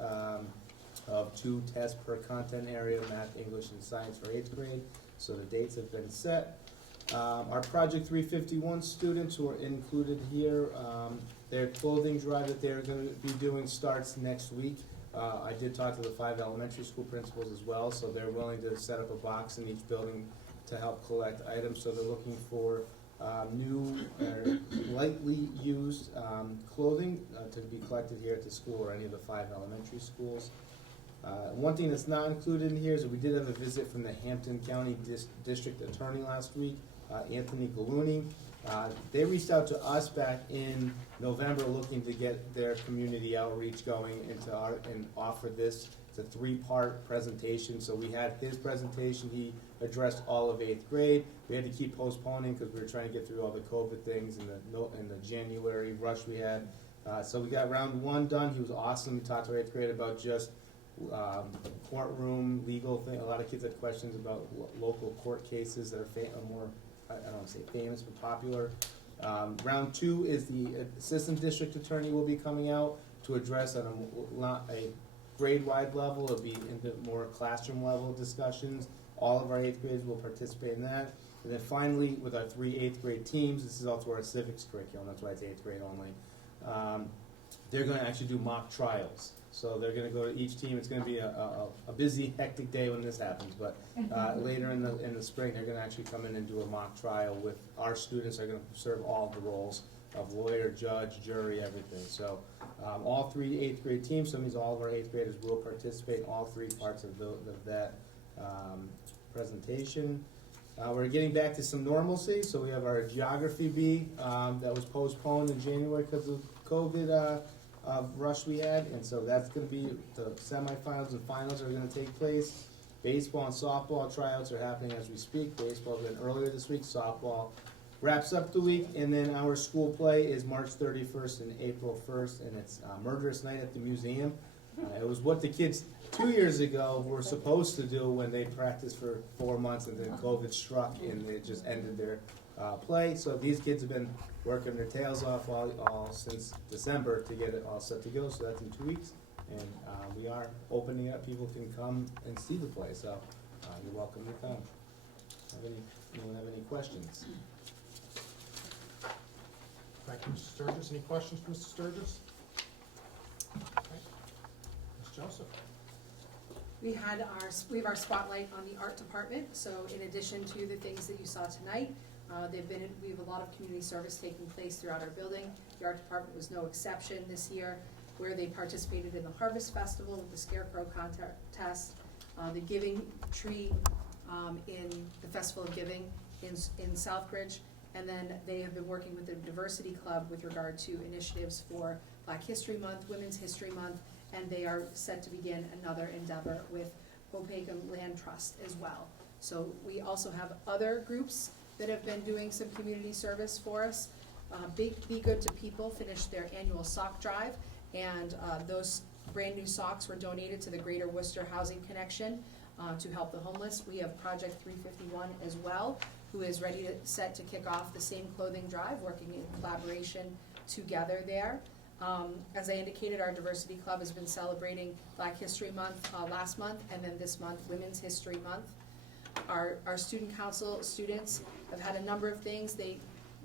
of 2 tests per content area, math, English, and science for 8th grade. So the dates have been set. Our Project 351 students who are included here, their clothing drive that they're going to be doing starts next week. I did talk to the 5 elementary school principals as well, so they're willing to set up a box in each building to help collect items. So they're looking for new, lightly used clothing to be collected here at the school or any of the 5 elementary schools. One thing that's not included in here is that we did have a visit from the Hampton County District Attorney last week, Anthony Gallooni. They reached out to us back in November looking to get their community outreach going and offer this. It's a 3-part presentation. So we had his presentation. He addressed all of 8th grade. We had to keep postponing because we were trying to get through all the COVID things and the January rush we had. So we got round 1 done. He was awesome. We talked to 8th grade about just courtroom, legal thing. A lot of kids had questions about local court cases that are more, I don't want to say famous, but popular. Round 2 is the assistant district attorney will be coming out to address on a grade-wide level. It'll be into more classroom level discussions. All of our 8th grades will participate in that. And then finally, with our 3 8th grade teams, this is also our civics curriculum, that's why it's 8th grade only. They're going to actually do mock trials. So they're going to go to each team. It's going to be a busy, hectic day when this happens. But later in the spring, they're going to actually come in and do a mock trial with our students. Are going to serve all the roles of lawyer, judge, jury, everything. So all 3 8th grade teams, so that means all of our 8th graders will participate in all 3 parts of that presentation. We're getting back to some normalcy. So we have our geography bee that was postponed in January because of COVID rush we had, and so that's gonna be, the semifinals and finals are gonna take place. Baseball and softball tryouts are happening as we speak. Baseball been earlier this week, softball wraps up the week, and then our school play is March 31st and April 1st, and it's Murderous Night at the Museum. It was what the kids 2 years ago were supposed to do when they practiced for 4 months, and then COVID struck, and they just ended their play. So these kids have been working their tails off all since December to get it all set to go, so that's in 2 weeks. And we are opening it up, people can come and see the play, so you're welcome to come. Anyone have any questions? Thank you, Mr. Sturgis. Any questions for Mr. Sturgis? Okay. Ms. Joseph? We have our spotlight on the art department, so in addition to the things that you saw tonight, we have a lot of community service taking place throughout our building. The art department was no exception this year, where they participated in the Harvest Festival with the Scarecrow contest, the Giving Tree in the Festival of Giving in Southbridge, and then they have been working with the Diversity Club with regard to initiatives for Black History Month, Women's History Month, and they are set to begin another endeavor with Opakam Land Trust as well. So we also have other groups that have been doing some community service for us. Be Good to People finished their annual sock drive, and those brand new socks were donated to the Greater Worcester Housing Connection to help the homeless. We have Project 351 as well, who is set to kick off the same clothing drive, working in collaboration together there. As I indicated, our Diversity Club has been celebrating Black History Month last month, and then this month, Women's History Month. Our Student Council students have had a number of things. They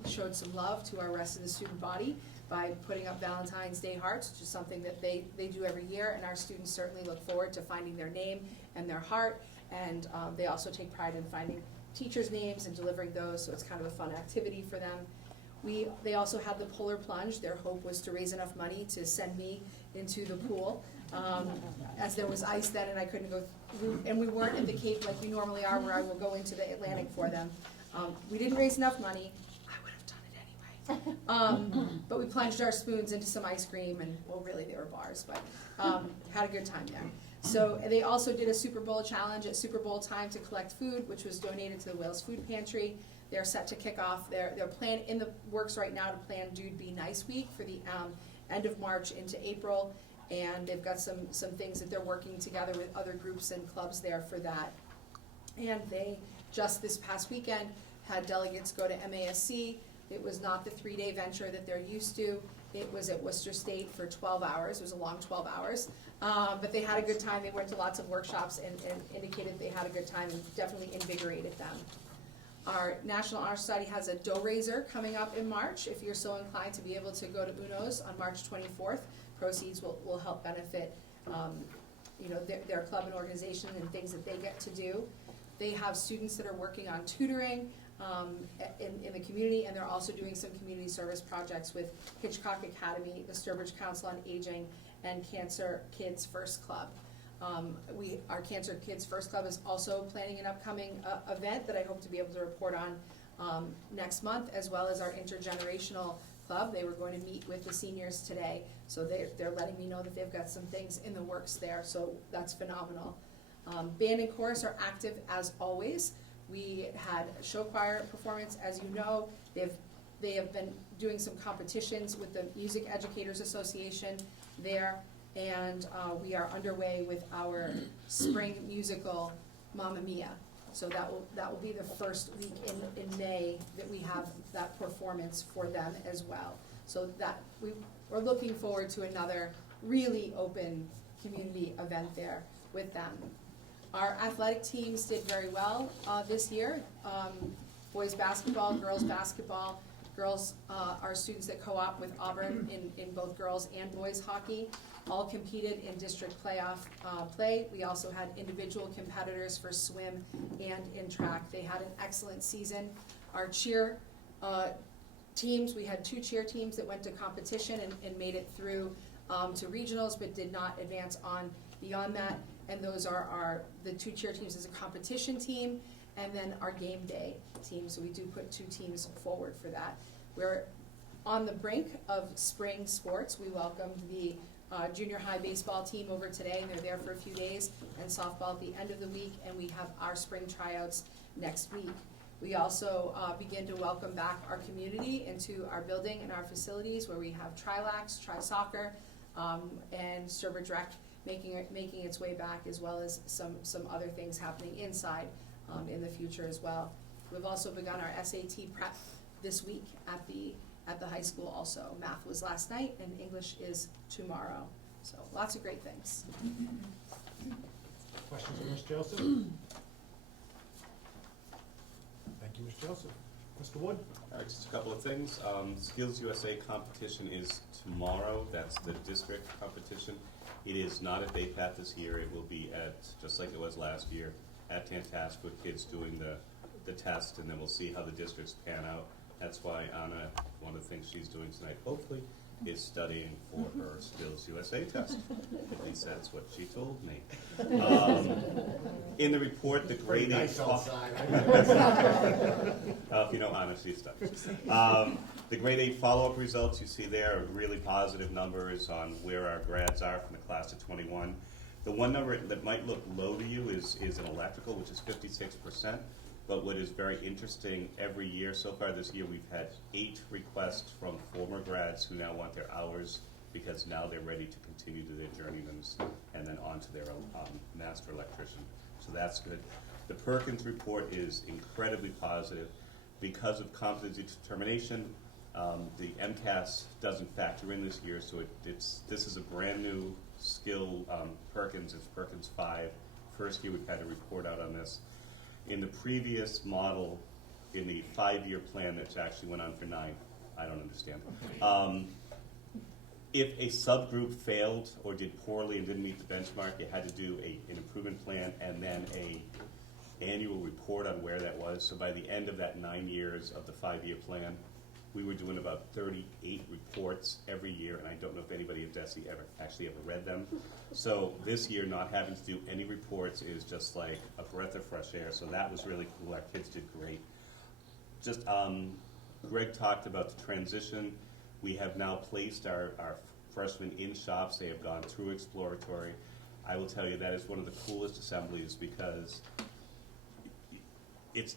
showed some love to our rest of the student body by putting up Valentine's Day hearts, which is something that they do every year, and our students certainly look forward to finding their name and their heart, and they also take pride in finding teachers' names and delivering those, so it's kind of a fun activity for them. They also had the Polar Plunge. Their hope was to raise enough money to send me into the pool, as there was ice then and I couldn't go through, and we weren't at the Cape like we normally are, where I will go into the Atlantic for them. We didn't raise enough money. I would have done it anyway. But we plunged our spoons into some ice cream, and well, really they were bars, but had a good time there. So they also did a Super Bowl challenge at Super Bowl time to collect food, which was donated to the Wales Food Pantry. They're set to kick off their plan in the works right now to plan Dude Be Nice Week for the end of March into April, and they've got some things that they're working together with other groups and clubs there for that. And they just this past weekend had delegates go to MASC. It was not the 3-day venture that they're used to. It was at Worcester State for 12 hours. It was a long 12 hours. But they had a good time. They went to lots of workshops and indicated they had a good time and definitely invigorated them. Our National Honor Society has a dough raiser coming up in March. If you're so inclined to be able to go to Uno's on March 24th, proceeds will help benefit their club and organization and things that they get to do. They have students that are working on tutoring in the community, and they're also doing some community service projects with Hitchcock Academy, the Sturbridge Council on Aging, and Cancer Kids First Club. Our Cancer Kids First Club is also planning an upcoming event that I hope to be able to report on next month, as well as our intergenerational club. They were going to meet with the seniors today, so they're letting me know that they've got some things in the works there, so that's phenomenal. Band and chorus are active as always. We had a show choir performance, as you know. They have been doing some competitions with the Music Educators Association there, and we are underway with our spring musical, Mamma Mia. So that will be the first week in May that we have that performance for them as well. So that we're looking forward to another really open community event there with them. Our athletic teams did very well this year. Boys basketball, girls basketball. Girls are students that co-op with Auburn in both girls and boys hockey. All competed in district playoff play. We also had individual competitors for swim and in track. They had an excellent season. Our cheer teams, we had 2 cheer teams that went to competition and made it through to regionals, but did not advance on beyond that. And those are the 2 cheer teams as a competition team, and then our game day team. So we do put 2 teams forward for that. We're On the brink of spring sports, we welcomed the junior high baseball team over today, and they're there for a few days, and softball at the end of the week, and we have our spring tryouts next week. We also begin to welcome back our community into our building and our facilities, where we have Trilax, Tri-Soccer, and Server Direct making its way back, as well as some other things happening inside in the future as well. We've also begun our SAT prep this week at the high school also. Math was last night and English is tomorrow. So lots of great things. Questions of Ms. Joseph? Thank you, Ms. Joseph. Mr. Wood? All right, just a couple of things. Skills USA competition is tomorrow. That's the district competition. It is not at Baypath this year. It will be at, just like it was last year, at Tantasqua with kids doing the test, and then we'll see how the districts pan out. That's why Anna, one of the things she's doing tonight, hopefully, is studying for her Skills USA test. At least that's what she told me. In the report, the grade 8 Nice outside. if you know Anna, she studies. The grade 8 follow-up results you see there are really positive numbers on where our grads are from the class of 21. The one number that might look low to you is in electrical, which is 56%. But what is very interesting, every year so far this year, we've had 8 requests from former grads who now want their hours, because now they're ready to continue to their journeymans and then on to their master electrician. So that's good. The Perkins report is incredibly positive. Because of competency determination, the MCAS doesn't factor in this year, so this is a brand new skill. Perkins, it's Perkins 5. First year we've had a report out on this. In the previous model, in the 5-year plan that actually went on for 9, I don't understand. If a subgroup failed or did poorly and didn't meet the benchmark, you had to do an improvement plan and then a annual report on where that was. So by the end of that 9 years of the 5-year plan, we were doing about 38 reports every year, and I don't know if anybody at DESE ever read them. So this year, not having to do any reports is just like a breath of fresh air. So that was really cool. Our kids did great. Just Greg talked about the transition. We have now placed our freshmen in shops. They have gone through exploratory. I will tell you that is one of the coolest assemblies, because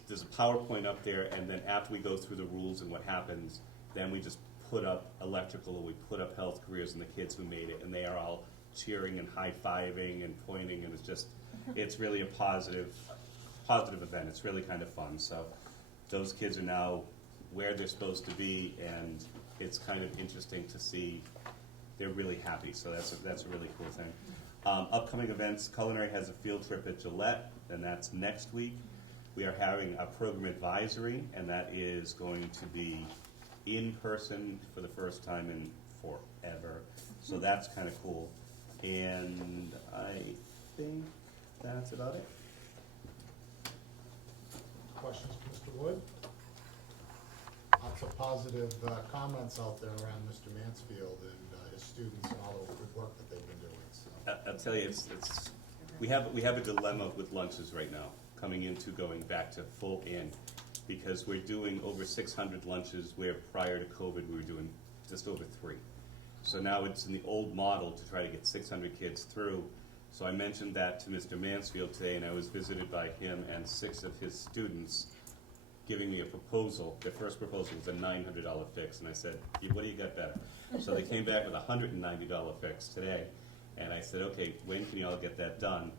there's a PowerPoint up there, and then after we go through the rules and what happens, then we just put up electrical, or we put up health careers and the kids who made it, and they are all cheering and high-fiving and pointing, and it's really a positive event. It's really kind of fun. So those kids are now where they're supposed to be, and it's kind of interesting to see. They're really happy, so that's a really cool thing. Upcoming events, Culinary has a field trip at Gillette, and that's next week. We are having a program advisory, and that is going to be in person for the first time in forever. So that's kind of cool. And I think that's about it. Questions for Mr. Wood? Lots of positive comments out there around Mr. Mansfield and his students and all the good work that they've been doing. So. I'll tell you, we have a dilemma with lunches right now, going back to full in, because we're doing over 600 lunches, where prior to COVID we were doing just over 3. So now it's in the old model to try to get 600 kids through. So I mentioned that to Mr. Mansfield today, and I was visited by him and 6 of his students giving me a proposal. Their first proposal was a $900 fix, and I said, what do you got better? So they came back with a $190 fix today, and I said, okay, when can you all get that done?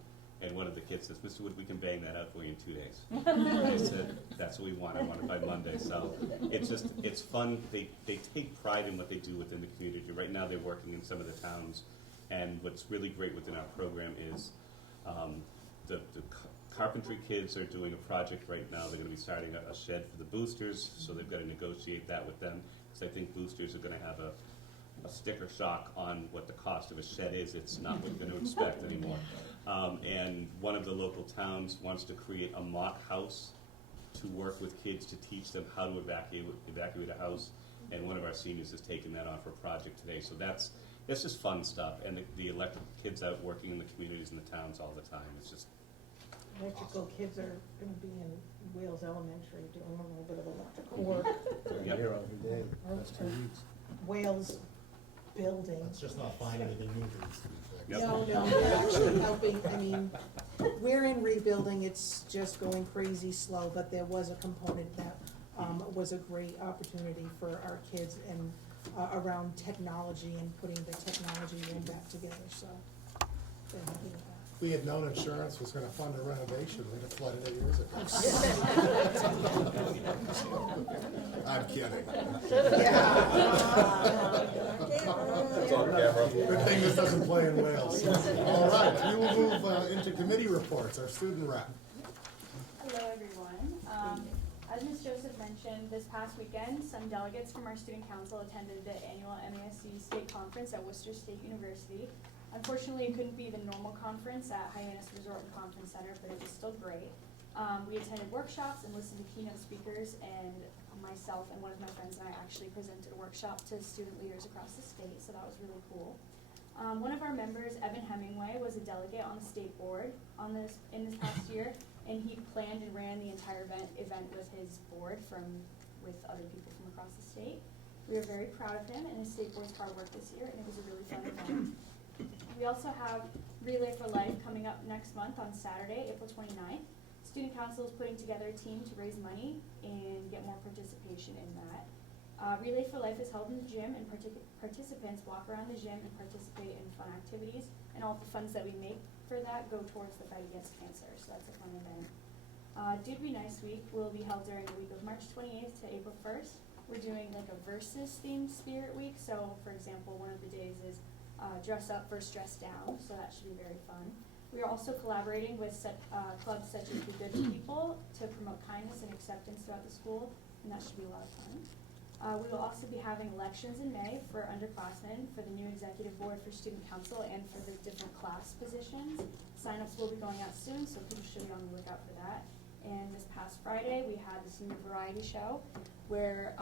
And one of the kids says, Mr. Wood, we can bang that out for you in 2 days. I said, that's what we want. I want it by Monday. So it's fun. They take pride in what they do within the community. Right now they're working in some of the towns. And what's really great within our program is the carpentry kids are doing a project right now. They're going to be starting a shed for the boosters. So they've got to negotiate that with them, because I think boosters are going to have a sticker shock on what the cost of a shed is. It's not what you're going to expect anymore. And one of the local towns wants to create a mock house to work with kids to teach them how to evacuate a house. And one of our seniors has taken that on for a project today. So that's just fun stuff. And the electric kids out working in the communities and the towns all the time. It's just electrical kids are gonna be in Wales Elementary doing a little bit of electrical work. You're here every day, that's 2 weeks. Wales building. It's just not finding any new things to be fixed. No, they're actually helping, I mean, we're in rebuilding, it's just going crazy slow, but there was a component that, was a great opportunity for our kids and, around technology and putting the technology room back together, so. They're happy with that. If we had known insurance was gonna fund a renovation, we'd have flooded it years ago. I'm kidding. It's on camera. Good thing this doesn't play in Wales. All right, we will move into committee reports, our student rep. Hello, everyone. As Ms. Joseph mentioned, this past weekend, some delegates from our student council attended the annual MASC state conference at Worcester State University. Unfortunately, it couldn't be the normal conference at Hyannis Resort and Conference Center, but it was still great. We attended workshops and listened to keynote speakers, and myself and one of my friends and I actually presented a workshop to student leaders across the state, so that was really cool. One of our members, Evan Hemingway, was a delegate on the state board in this past year, and he planned and ran the entire event with his board with other people from across the state. We are very proud of him and his state board's hard work this year, and it was a really fun event. We also have Relay for Life coming up next month on Saturday, April 29th. Student Council is putting together a team to raise money and get more participation in that. Relay for Life is held in the gym, and participants walk around the gym and participate in fun activities, and all the funds that we make for that go towards the fight against cancer, so that's a fun event. Dude Be Nice Week will be held during the week of March 28th to April 1st. We're doing like a versus themed spirit week, so for example, one of the days is dress up versus dress down, so that should be very fun. We are also collaborating with clubs such as the Good People to promote kindness and acceptance throughout the school, and that should be a lot of fun. We will also be having elections in May for underclassmen for the new executive board for student council and for the different class positions. Sign-ups will be going out soon, so people should be on the lookout for that. And this past Friday, we had the senior variety show where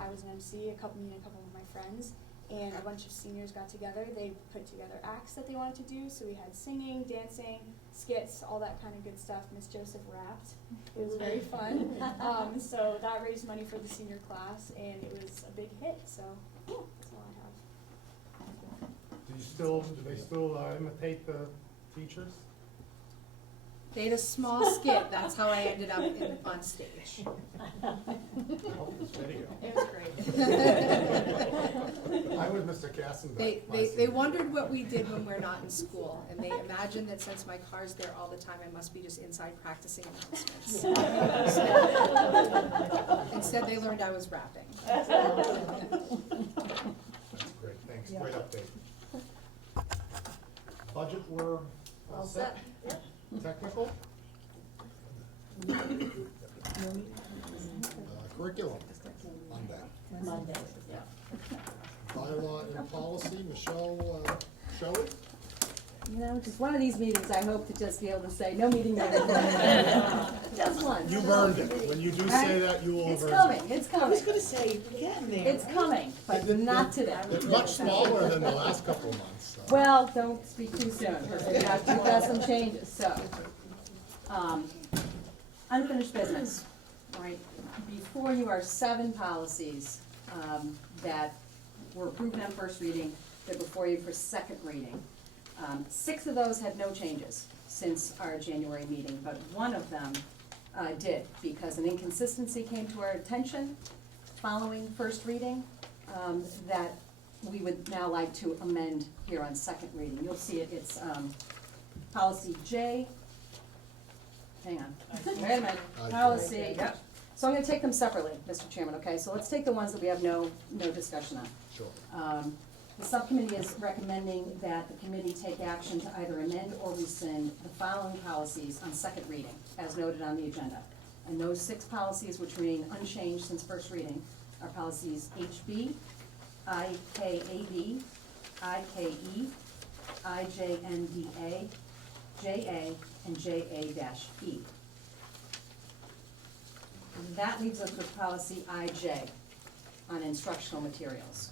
I was an MC, me and a couple of my friends, and a bunch of seniors got together. They put together acts that they wanted to do, so we had singing, dancing, skits, all that kind of good stuff. Miss Joseph rapped. It was very fun. So that raised money for the senior class, and it was a big hit, so yeah, that's all I have. Do they still imitate the teachers? They had a small skit, that's how I ended up on stage. It was great. I was Mr. Kassenbeck. They wondered what we did when we're not in school, and they imagined that since my car's there all the time, I must be just inside practicing announcements. Instead, they learned I was rapping. That's great, thanks, great update. Budget, we're all set? Technical? Curriculum, Monday. Bylaw and policy, Michelle, Shelley? You know, just one of these meetings, I hope to just be able to say, no meeting minutes. Just one. You've earned it. When you do say that, you will have It's earned coming, it. it's coming. I was gonna say, we're getting there. It's coming, but not today. It's much smaller than the last couple of months. So. Well, don't speak too soon, because we've got some changes, so. Unfinished business, right? Before you are 7 policies that were approved on first reading, they're before you for second reading. 6 of those had no changes since our January meeting, but one of them did, because an inconsistency came to our attention following first reading that we would now like to amend here on second reading. You'll see it, it's policy J. Hang on, wait a minute, policy, yep. So I'm gonna take them separately, Mr. Chairman, okay? So let's take the ones that we have no discussion on. Sure. The subcommittee is recommending that the committee take action to either amend or rescind the following policies on second reading, as noted on the agenda. And those 6 policies, which remain unchanged since first reading, are policies HB, IKAB, IKE, IJNDA, JA, and JA-E. And that leaves us with policy IJ on instructional materials.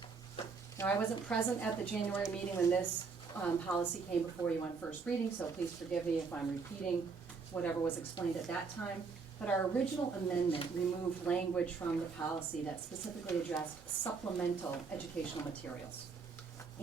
Now, I wasn't present at the January meeting when this policy came before you on first reading, so please forgive me if I'm repeating whatever was explained at that time. But our original amendment removed language from the policy that specifically addressed supplemental educational materials.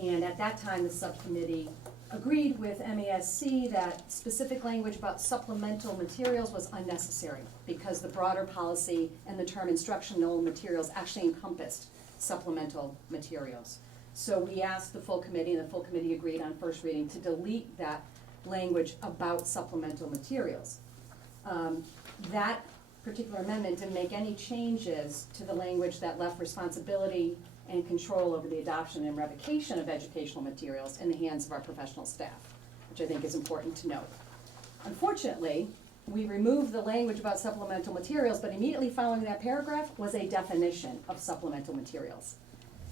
And at that time, the subcommittee agreed with MASC that specific language about supplemental materials was unnecessary because the broader policy and the term instructional materials actually encompassed supplemental materials. So we asked the full committee, and the full committee agreed on first reading to delete that language about supplemental materials. That particular amendment didn't make any changes to the language that left responsibility and control over the adoption and revocation of educational materials in the hands of our professional staff, which I think is important to note. Unfortunately, we removed the language about supplemental materials, but immediately following that paragraph was a definition of supplemental materials.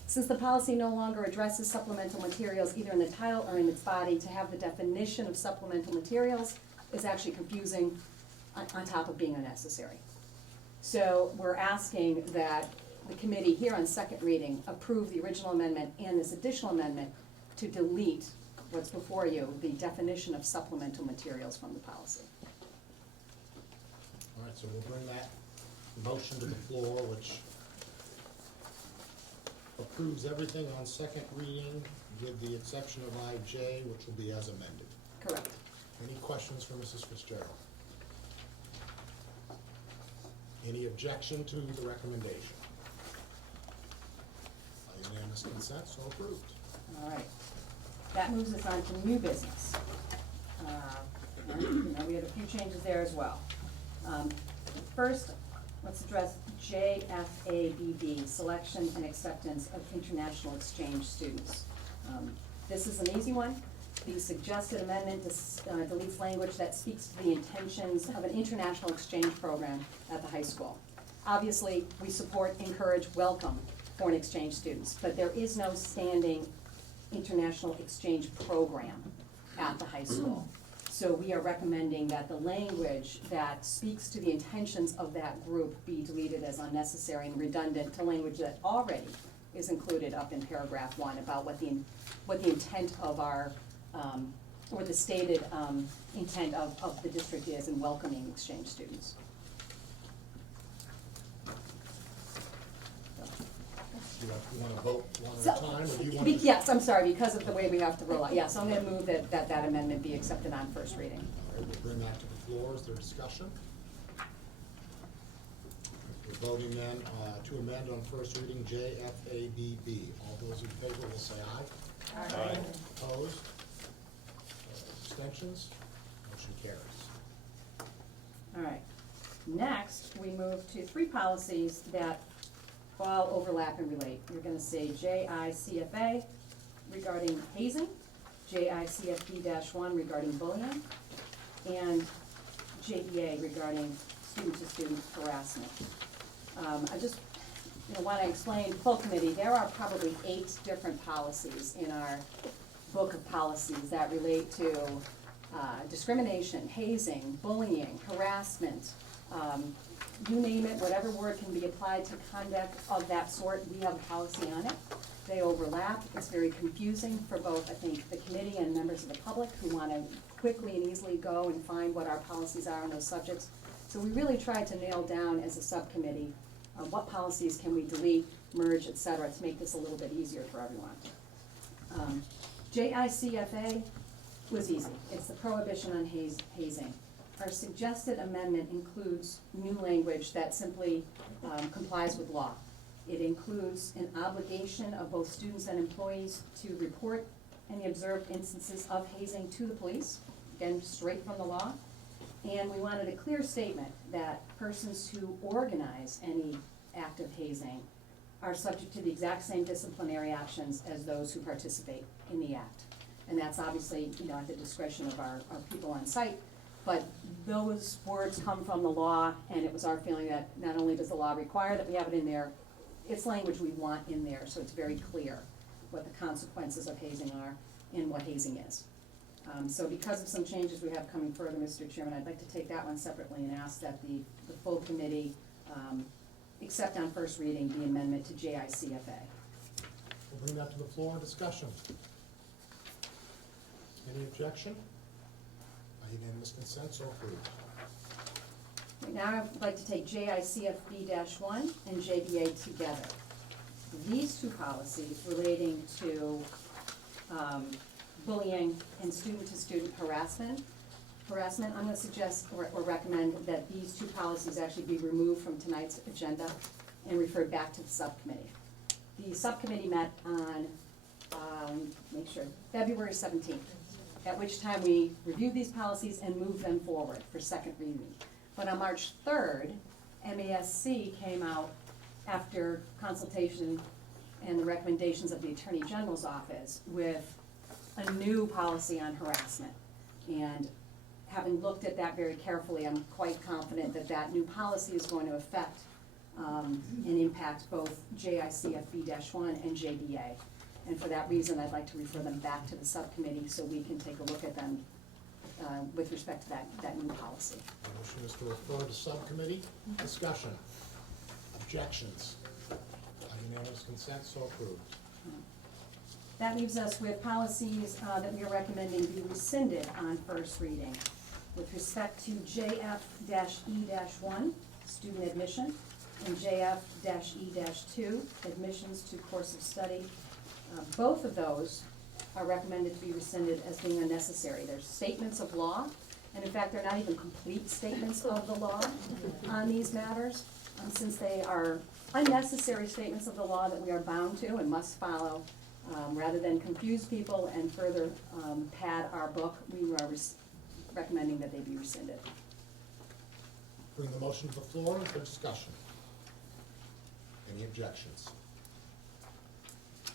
Since the policy no longer addresses supplemental materials either in the title or in its body, to have the definition of supplemental materials is actually confusing on top of being unnecessary. So we're asking that the committee here on second reading approve the original amendment and this additional amendment to delete what's before you, the definition of supplemental materials from the policy. All right, so we'll bring that motion to the floor, which approves everything on second reading with the exception of IJ, which will be as amended. Correct. Any questions for Mrs. Fitzgerald? Any objection to the recommendation? By unanimous consent, so approved. All right. That moves us on to new business. And, we had a few changes there as well. First, let's address JFABB, Selection and Acceptance of International Exchange Students. This is an easy one. The suggested amendment deletes language that speaks to the intentions of an international exchange program at the high school. Obviously, we support, encourage, welcome foreign exchange students, but there is no standing international exchange program at the high school. So we are recommending that the language that speaks to the intentions of that group be deleted as unnecessary and redundant to language that already is included up in paragraph 1 about what the intent of our or the stated intent of the district is in welcoming exchange students. Do you want to vote one at a time, or do you want to? Yes, I'm sorry, because of the way we have to roll out. Yes, I'm going to move that amendment be accepted on first reading. All right, we'll bring that to the floor. Is there discussion? We're voting then to amend on first reading JFABB. All those in favor will say aye. Aye. Opposed? Abstentions? Motion carries. All right. Next, we move to 3 policies that all overlap and relate. You're going to say JICFA regarding hazing, JICFD-1 regarding bullying, and JEA regarding student-to-student harassment. I just want to explain to the full committee, there are probably 8 different policies in our book of policies that relate to discrimination, hazing, bullying, harassment, you name it, whatever word can be applied to conduct of that sort, we have a policy on it. They overlap. It's very confusing for both, I think, the committee and members of the public who want to quickly and easily go and find what our policies are on those subjects. So we really tried to nail down as a subcommittee what policies can we delete, merge, et cetera, to make this a little bit easier for everyone. JICFA was easy. It's the prohibition on hazing. Our suggested amendment includes new language that simply complies with law. It includes an obligation of both students and employees to report any observed instances of hazing to the police, again, straight from the law. And we wanted a clear statement that persons who organize any act of hazing are subject to the exact same disciplinary actions as those who participate in the act. And that's obviously, at the discretion of our people on site. But those words come from the law, and it was our feeling that not only does the law require that we have it in there, it's language we want in there, so it's very clear what the consequences of hazing are and what hazing is. So because of some changes we have coming further, Mr. Chairman, I'd like to take that one separately and ask that the full committee accept on first reading the amendment to JICFA. We'll bring that to the floor. Discussion. Any objection? Unanimous consent, so approved. Right now, I'd like to take JICFB-1 and JBA together. These two policies relating to bullying and student-to-student harassment, I'm going to suggest or recommend that these two policies actually be removed from tonight's agenda and referred back to the subcommittee. The subcommittee met on, February 17th, at which time we reviewed these policies and moved them forward for second reading. But on March 3rd, MASC came out after consultation and the recommendations of the Attorney General's office with a new policy on harassment. And having looked at that very carefully, I'm quite confident that that new policy is going to affect and impact both JICFB-1 and JBA. And for that reason, I'd like to refer them back to the subcommittee so we can take a look at them with respect to that new policy. Motion is to refer to subcommittee. Discussion. Objections. Unanimous consent, so approved. That leaves us with policies that we are recommending be rescinded on first reading. With respect to JF-E-1, student admission, and JF-E-2, admissions to course of study. Both of those are recommended to be rescinded as being unnecessary. They're statements of law, and in fact, they're not even complete statements of the law on these matters, since they are unnecessary statements of the law that we are bound to and must follow. Rather than confuse people and further pad our book, we are recommending that they be rescinded. Bring the motion to the floor for discussion. Any objections?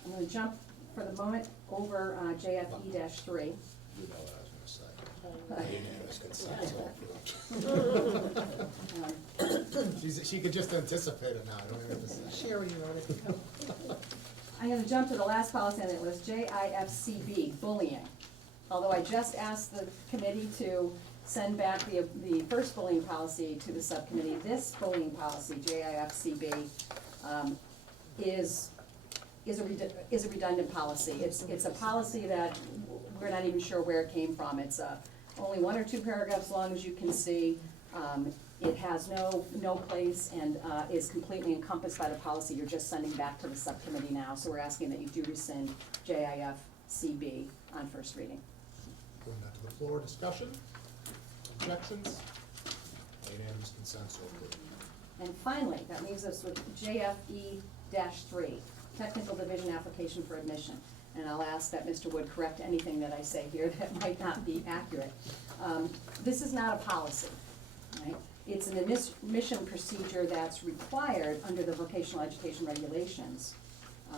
I'm going to jump for the moment over JFE-3. You know what I was gonna say. Unanimous consent, so approved. She could just anticipate it now, I don't even have to say. Sherry wrote it. I'm going to jump to the last policy on the list, JIFCB, bullying. Although I just asked the committee to send back the first bullying policy to the subcommittee, this bullying policy, JIFCB, is a redundant policy. It's a policy that we're not even sure where it came from. It's only 1 or 2 paragraphs long, as you can see. It has no place and is completely encompassed by the policy you're just sending back to the subcommittee now. So we're asking that you do rescind JIFCB on first reading. Bring that to the floor, discussion. Objections? Unanimous consent, so approved. And finally, that leaves us with JFE-3, Technical Division Application for Admission. And I'll ask that Mr. Wood correct anything that I say here that might not be accurate. This is not a policy, right? It's an admission procedure that's required under the vocational education regulations.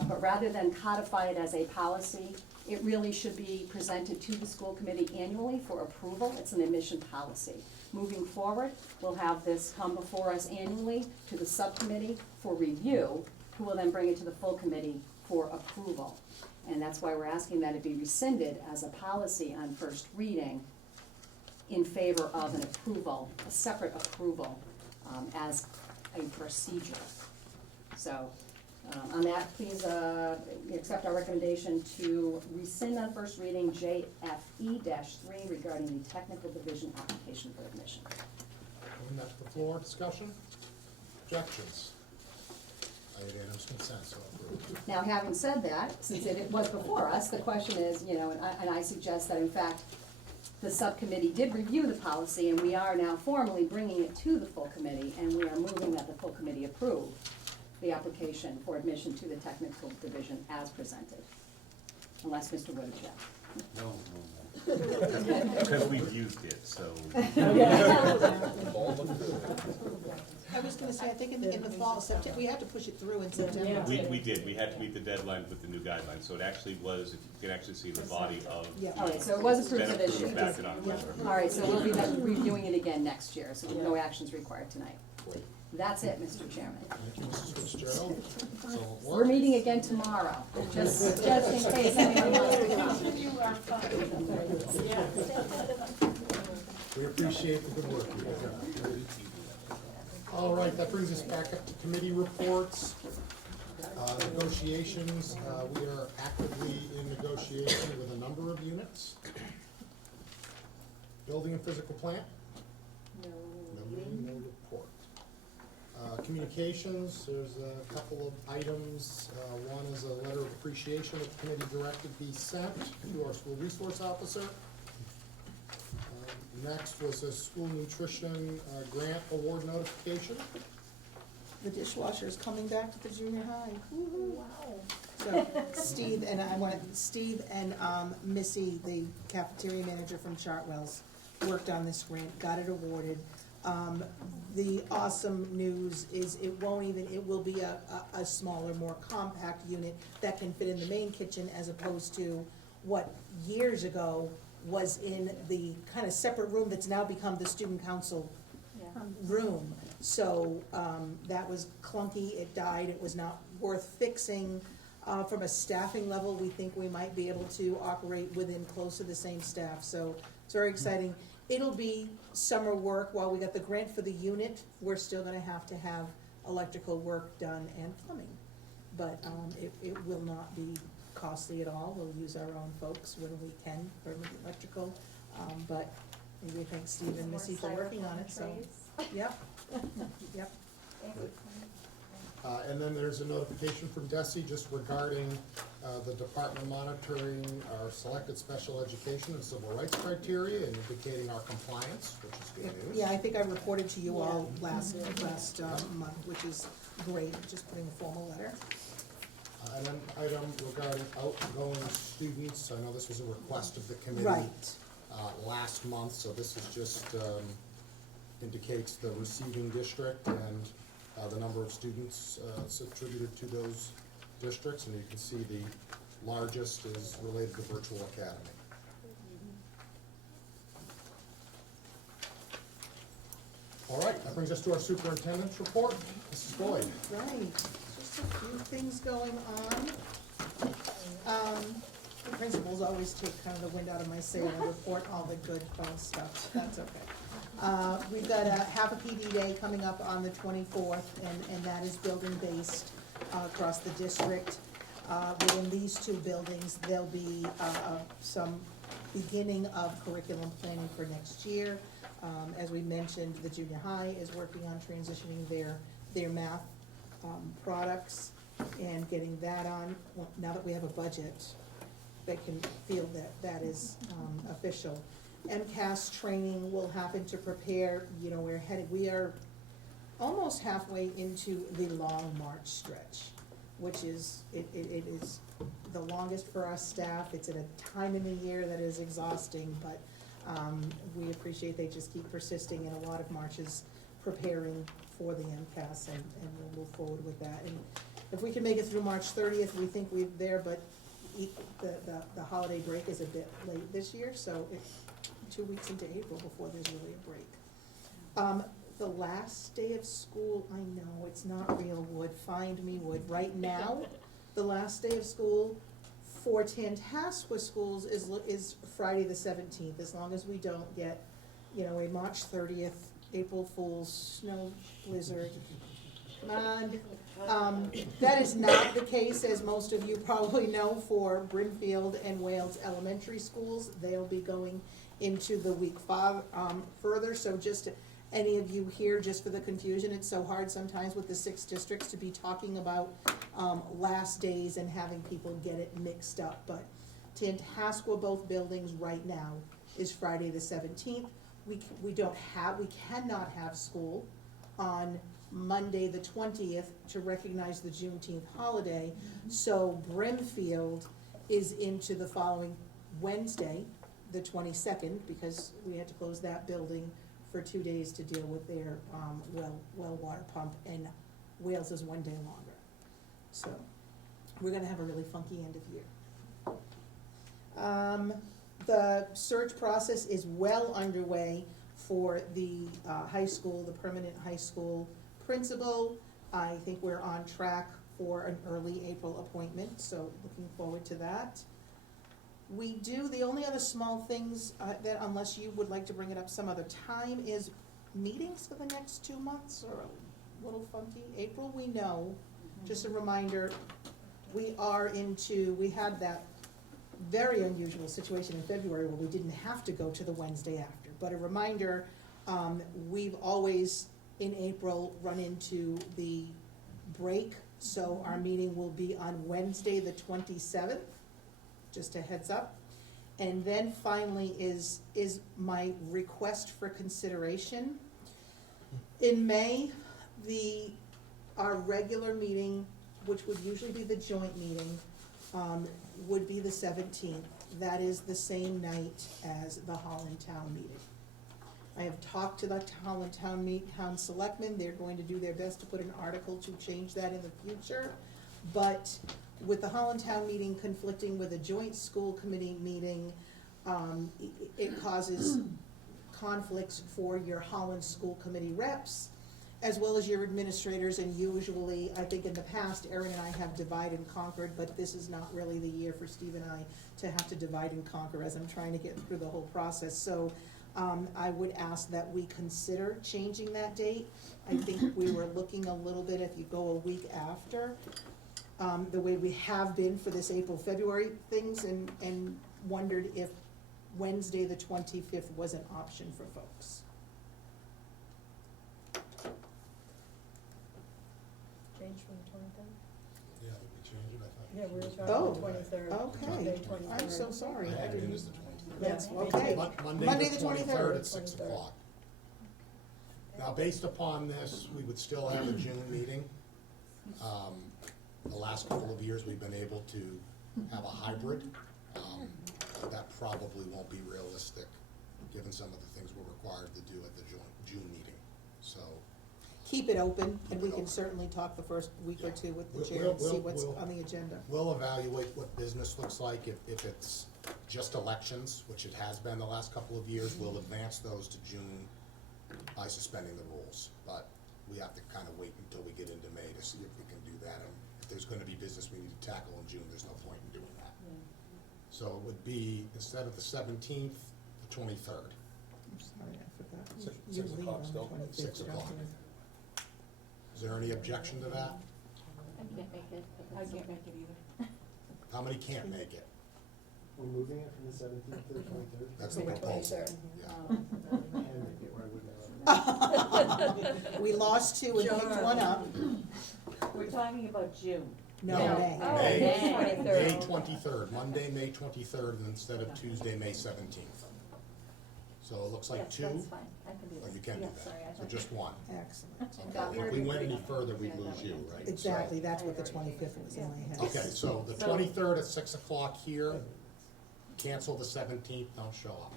But rather than codify it as a policy, it really should be presented to the school committee annually for approval. It's an admission policy. Moving forward, we'll have this come before us annually to the subcommittee for review, who will then bring it to the full committee for approval. And that's why we're asking that it be rescinded as a policy on first reading in favor of an approval, a separate approval as a procedure. So on that, please accept our recommendation to rescind on first reading JFE-3 regarding the technical division application for admission. Bring that to the floor, discussion. Objections? Unanimous consent, so approved. Now, having said that, since it was before us, the question is, and I suggest that in fact the subcommittee did review the policy, and we are now formally bringing it to the full committee, and we are moving that the full committee approve the application for admission to the technical division as presented. Unless Mr. Wood objects. No. Because we've used it, so. I was gonna say, I think in the fall, September, we had to push it through in September. We did. We had to meet the deadline with the new guidelines, so it actually was, if you can actually see the body of. Yeah. All right, so it was approved for this year. Back in October. All right, so we'll be reviewing it again next year, so no actions required tonight. Great. That's it, Mr. Chairman. Thank you, Mrs. Fitzgerald. So We're meeting again tomorrow, just in case anyone wants to come. You are fun. we appreciate the good work you've done. All right, that brings us back up to committee reports. Negotiations, we are actively in negotiation with a number of units. Building and physical plant? No No report. Communications, there's a couple of items. One is a letter of appreciation that the committee directed be sent to our school resource officer. Next was a school nutrition grant award notification. The dishwasher is coming back to the junior high. Woo-hoo. Wow. So Steve and Missy, the cafeteria manager from Chartwell's, worked on this grant, got it awarded. The awesome news is it will be a smaller, more compact unit that can fit in the main kitchen as opposed to what years ago was in the kind of separate room that's now become the student council room. So that was clunky, it died, it was not worth fixing. From a staffing level, we think we might be able to operate within close to the same staff, so it's very exciting. It'll be summer work. While we got the grant for the unit, we're still gonna have to have electrical work done and plumbing. But it will not be costly at all. We'll use our own folks when we can for electrical. But we thank Steve and Missy for working on it, so, yep, yep. And then there's a notification from DESI just regarding the department monitoring our selected special education and civil rights criteria and indicating our compliance, which is good news. Yeah, I think I reported to you all last month, which is great, just putting a formal letter. And then item regarding outgoing students, I know this was a request of the committee. Right. Last month, so this is just indicates the receiving district and the number of students attributed to those districts, and you can see the largest is related to virtual academy. All right, that brings us to our superintendent's report. Mrs. Boyd. Right, just a few things going on. The principals always take kind of the wind out of my sail and report all the good fun stuff, that's okay. We've got a half a PD day coming up on the 24th, and that is building-based across the district. Within these two buildings, there'll be some beginning of curriculum planning for next year. As we mentioned, the junior high is working on transitioning their math products and getting that on. Well, now that we have a budget, they can feel that that is official. MCAS training will happen to prepare, we are almost halfway into the long March stretch, which is, it is the longest for our staff. It's at a time in the year that is exhausting, but we appreciate they just keep persisting in a lot of Marches preparing for the MCAS, and we'll move forward with that. And if we can make it through March 30th, we think we're there, but the holiday break is a bit late this year, so it's 2 weeks into April before there's really a break. The last day of school, I know, it's not real wood, find me wood. Right now, the last day of school for Tantasqua schools is Friday the 17th, as long as we don't get, a March 30th, April Fool's snow blizzard. Come on. That is not the case, as most of you probably know, for Brimfield and Wales elementary schools. They'll be going into the week further, so just any of you here, just for the confusion, it's so hard sometimes with the 6 districts to be talking about last days and having people get it mixed up. But Tantasqua, both buildings right now, is Friday the 17th. We cannot have school on Monday the 20th to recognize the Juneteenth holiday. So Brimfield is into the following Wednesday, the 22nd, because we had to close that building for 2 days to deal with their well water pump, and Wales is 1 day longer. So we're gonna have a really funky end of year. The search process is well underway for the high school, the permanent high school principal. I think we're on track for an early April appointment, so looking forward to that. The only other small things that, unless you would like to bring it up some other time, is meetings for the next 2 months are a little funky. April, we know, just a reminder, we had that very unusual situation in February where we didn't have to go to the Wednesday after. But a reminder, we've always in April run into the break, so our meeting will be on Wednesday, the 27th, just a heads up. And then finally is my request for consideration. In May, our regular meeting, which would usually be the joint meeting, would be the 17th. That is the same night as the Holland Town meeting. I have talked to the Holland Town selectmen. They're going to do their best to put an article to change that in the future. But with the Holland Town meeting conflicting with a joint school committee meeting, it causes conflicts for your Holland School Committee reps, as well as your administrators, and usually, I think in the past, Erin and I have divided and conquered, but this is not really the year for Steve and I to have to divide and conquer as I'm trying to get through the whole process. So I would ask that we consider changing that date. I think we were looking a little bit, if you go a week after, the way we have been for this April, February things, and wondered if Wednesday the 25th was an option for folks. Change from the 23rd? Yeah, did we change it? I thought. Yeah, we were Oh, talking 23rd. Okay, Monday, 23rd. I'm so sorry. I I had it in didn't. as the 23rd. That's Yeah. okay. Monday the 23rd. 23rd at 6 23rd. o'clock. Now, based upon this, we would still have a June meeting. The last couple of years, we've been able to have a hybrid. That probably won't be realistic, given some of the things we're required to do at the June meeting. So Keep it open, and we Keep it can open. certainly talk the first week or two with the We'll- chair and see we'll- what's we'll- on the agenda. we'll evaluate what business looks like. If it's just elections, which it has been the last couple of years, we'll advance those to June by suspending the rules. But we have to kind of wait until we get into May to see if we can do that. And if there's gonna be business we need to tackle in June, there's no point in doing that. So it would be, instead of the 17th, the 23rd. I'm sorry, I forgot. Six- You 6 leave o'clock on the still? 25th, 6 don't o'clock. you? Is there any objection to that? I can't make it. I can't make it either. How many can't make it? We're moving it from the 17th to the 23rd? That's the May proposal. 23rd. Yeah. We lost two and picked one up. We're talking about June. No, No. May. Oh, May. May May 23rd. 23rd, Monday, May 23rd, instead of Tuesday, May 17th. So it looks like Yes, two, that's fine, I can do or that. you can do Yeah, sorry, I that, so thought- just one. Excellent. Okay, if we went any further, we'd lose you, right? Exactly, that's what the 25th was in my head. Okay, so the 23rd at 6 o'clock here, cancel the 17th, don't show up.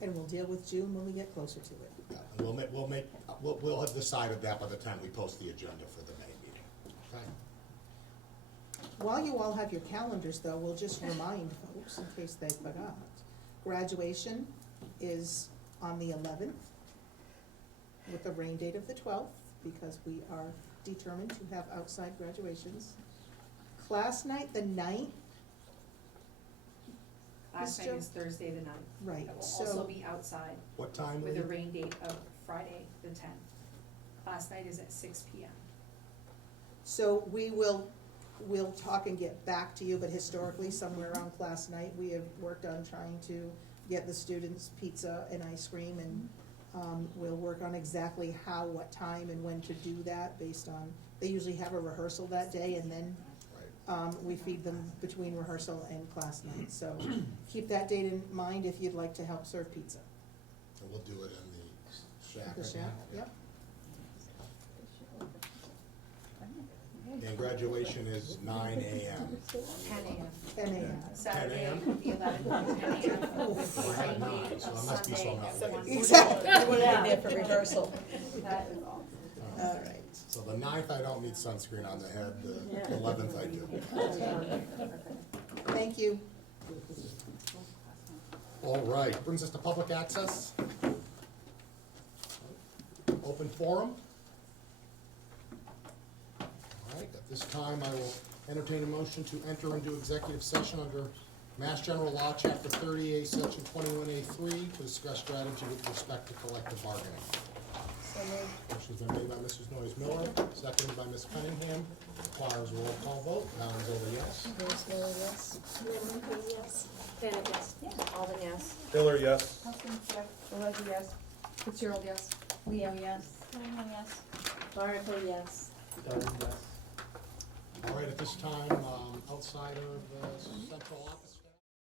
And we'll deal with June when we get closer to it. Yeah, and we'll have decided that by the time we post the agenda for the May meeting, okay? While you all have your calendars, though, we'll just remind folks, in case they forgot, graduation is on the 11th, with the rain date of the 12th, because we are determined to have outside graduations. Class night, the 9th, Last night Mr. is Thursday the 9th. right, It will so. also be outside What time, with Lee? a rain date of Friday the 10th. Class night is at 6 p.m. So we'll talk and get back to you, but historically, somewhere around class night, we have worked on trying to get the students pizza and ice cream, and we'll work on exactly how, what time, and when to do that, based on, they usually have a rehearsal that day, and then Right. we feed them between rehearsal and class night. So keep that date in mind if you'd like to help serve pizza. And we'll do it in the shack The again. shack, yep. And graduation is 9 a.m. 10 a.m. 10 a.m. Saturday, 10 the 11th, 10 a.m. Well, I had Rain 9, date so of I must be so Sunday not at late. 1 Exactly. You would have been there for rehearsal. That is all. All right. So the 9th, I don't need sunscreen on the head, the 11th I do. Thank you. All right, brings us to public access. Open forum. All right, at this time, I will entertain a motion to enter into executive session under Mass General Law, Chapter 30A, Section 21A3, to discuss strategy with respect to collective bargaining. So Motion's been made by Mrs. Noyes Miller, seconded by Ms. Cunningham. Requires roll call vote. Alan's over yes. Noyes Miller, yes. Yes. Bennett, yes. Alden, yes. Miller, yes. Malinowski, yes. Fitzgerald, yes. Leo, yes. Cunningham, yes. Barnacle, yes. Darden, yes. All right, at this time, outside of the central office.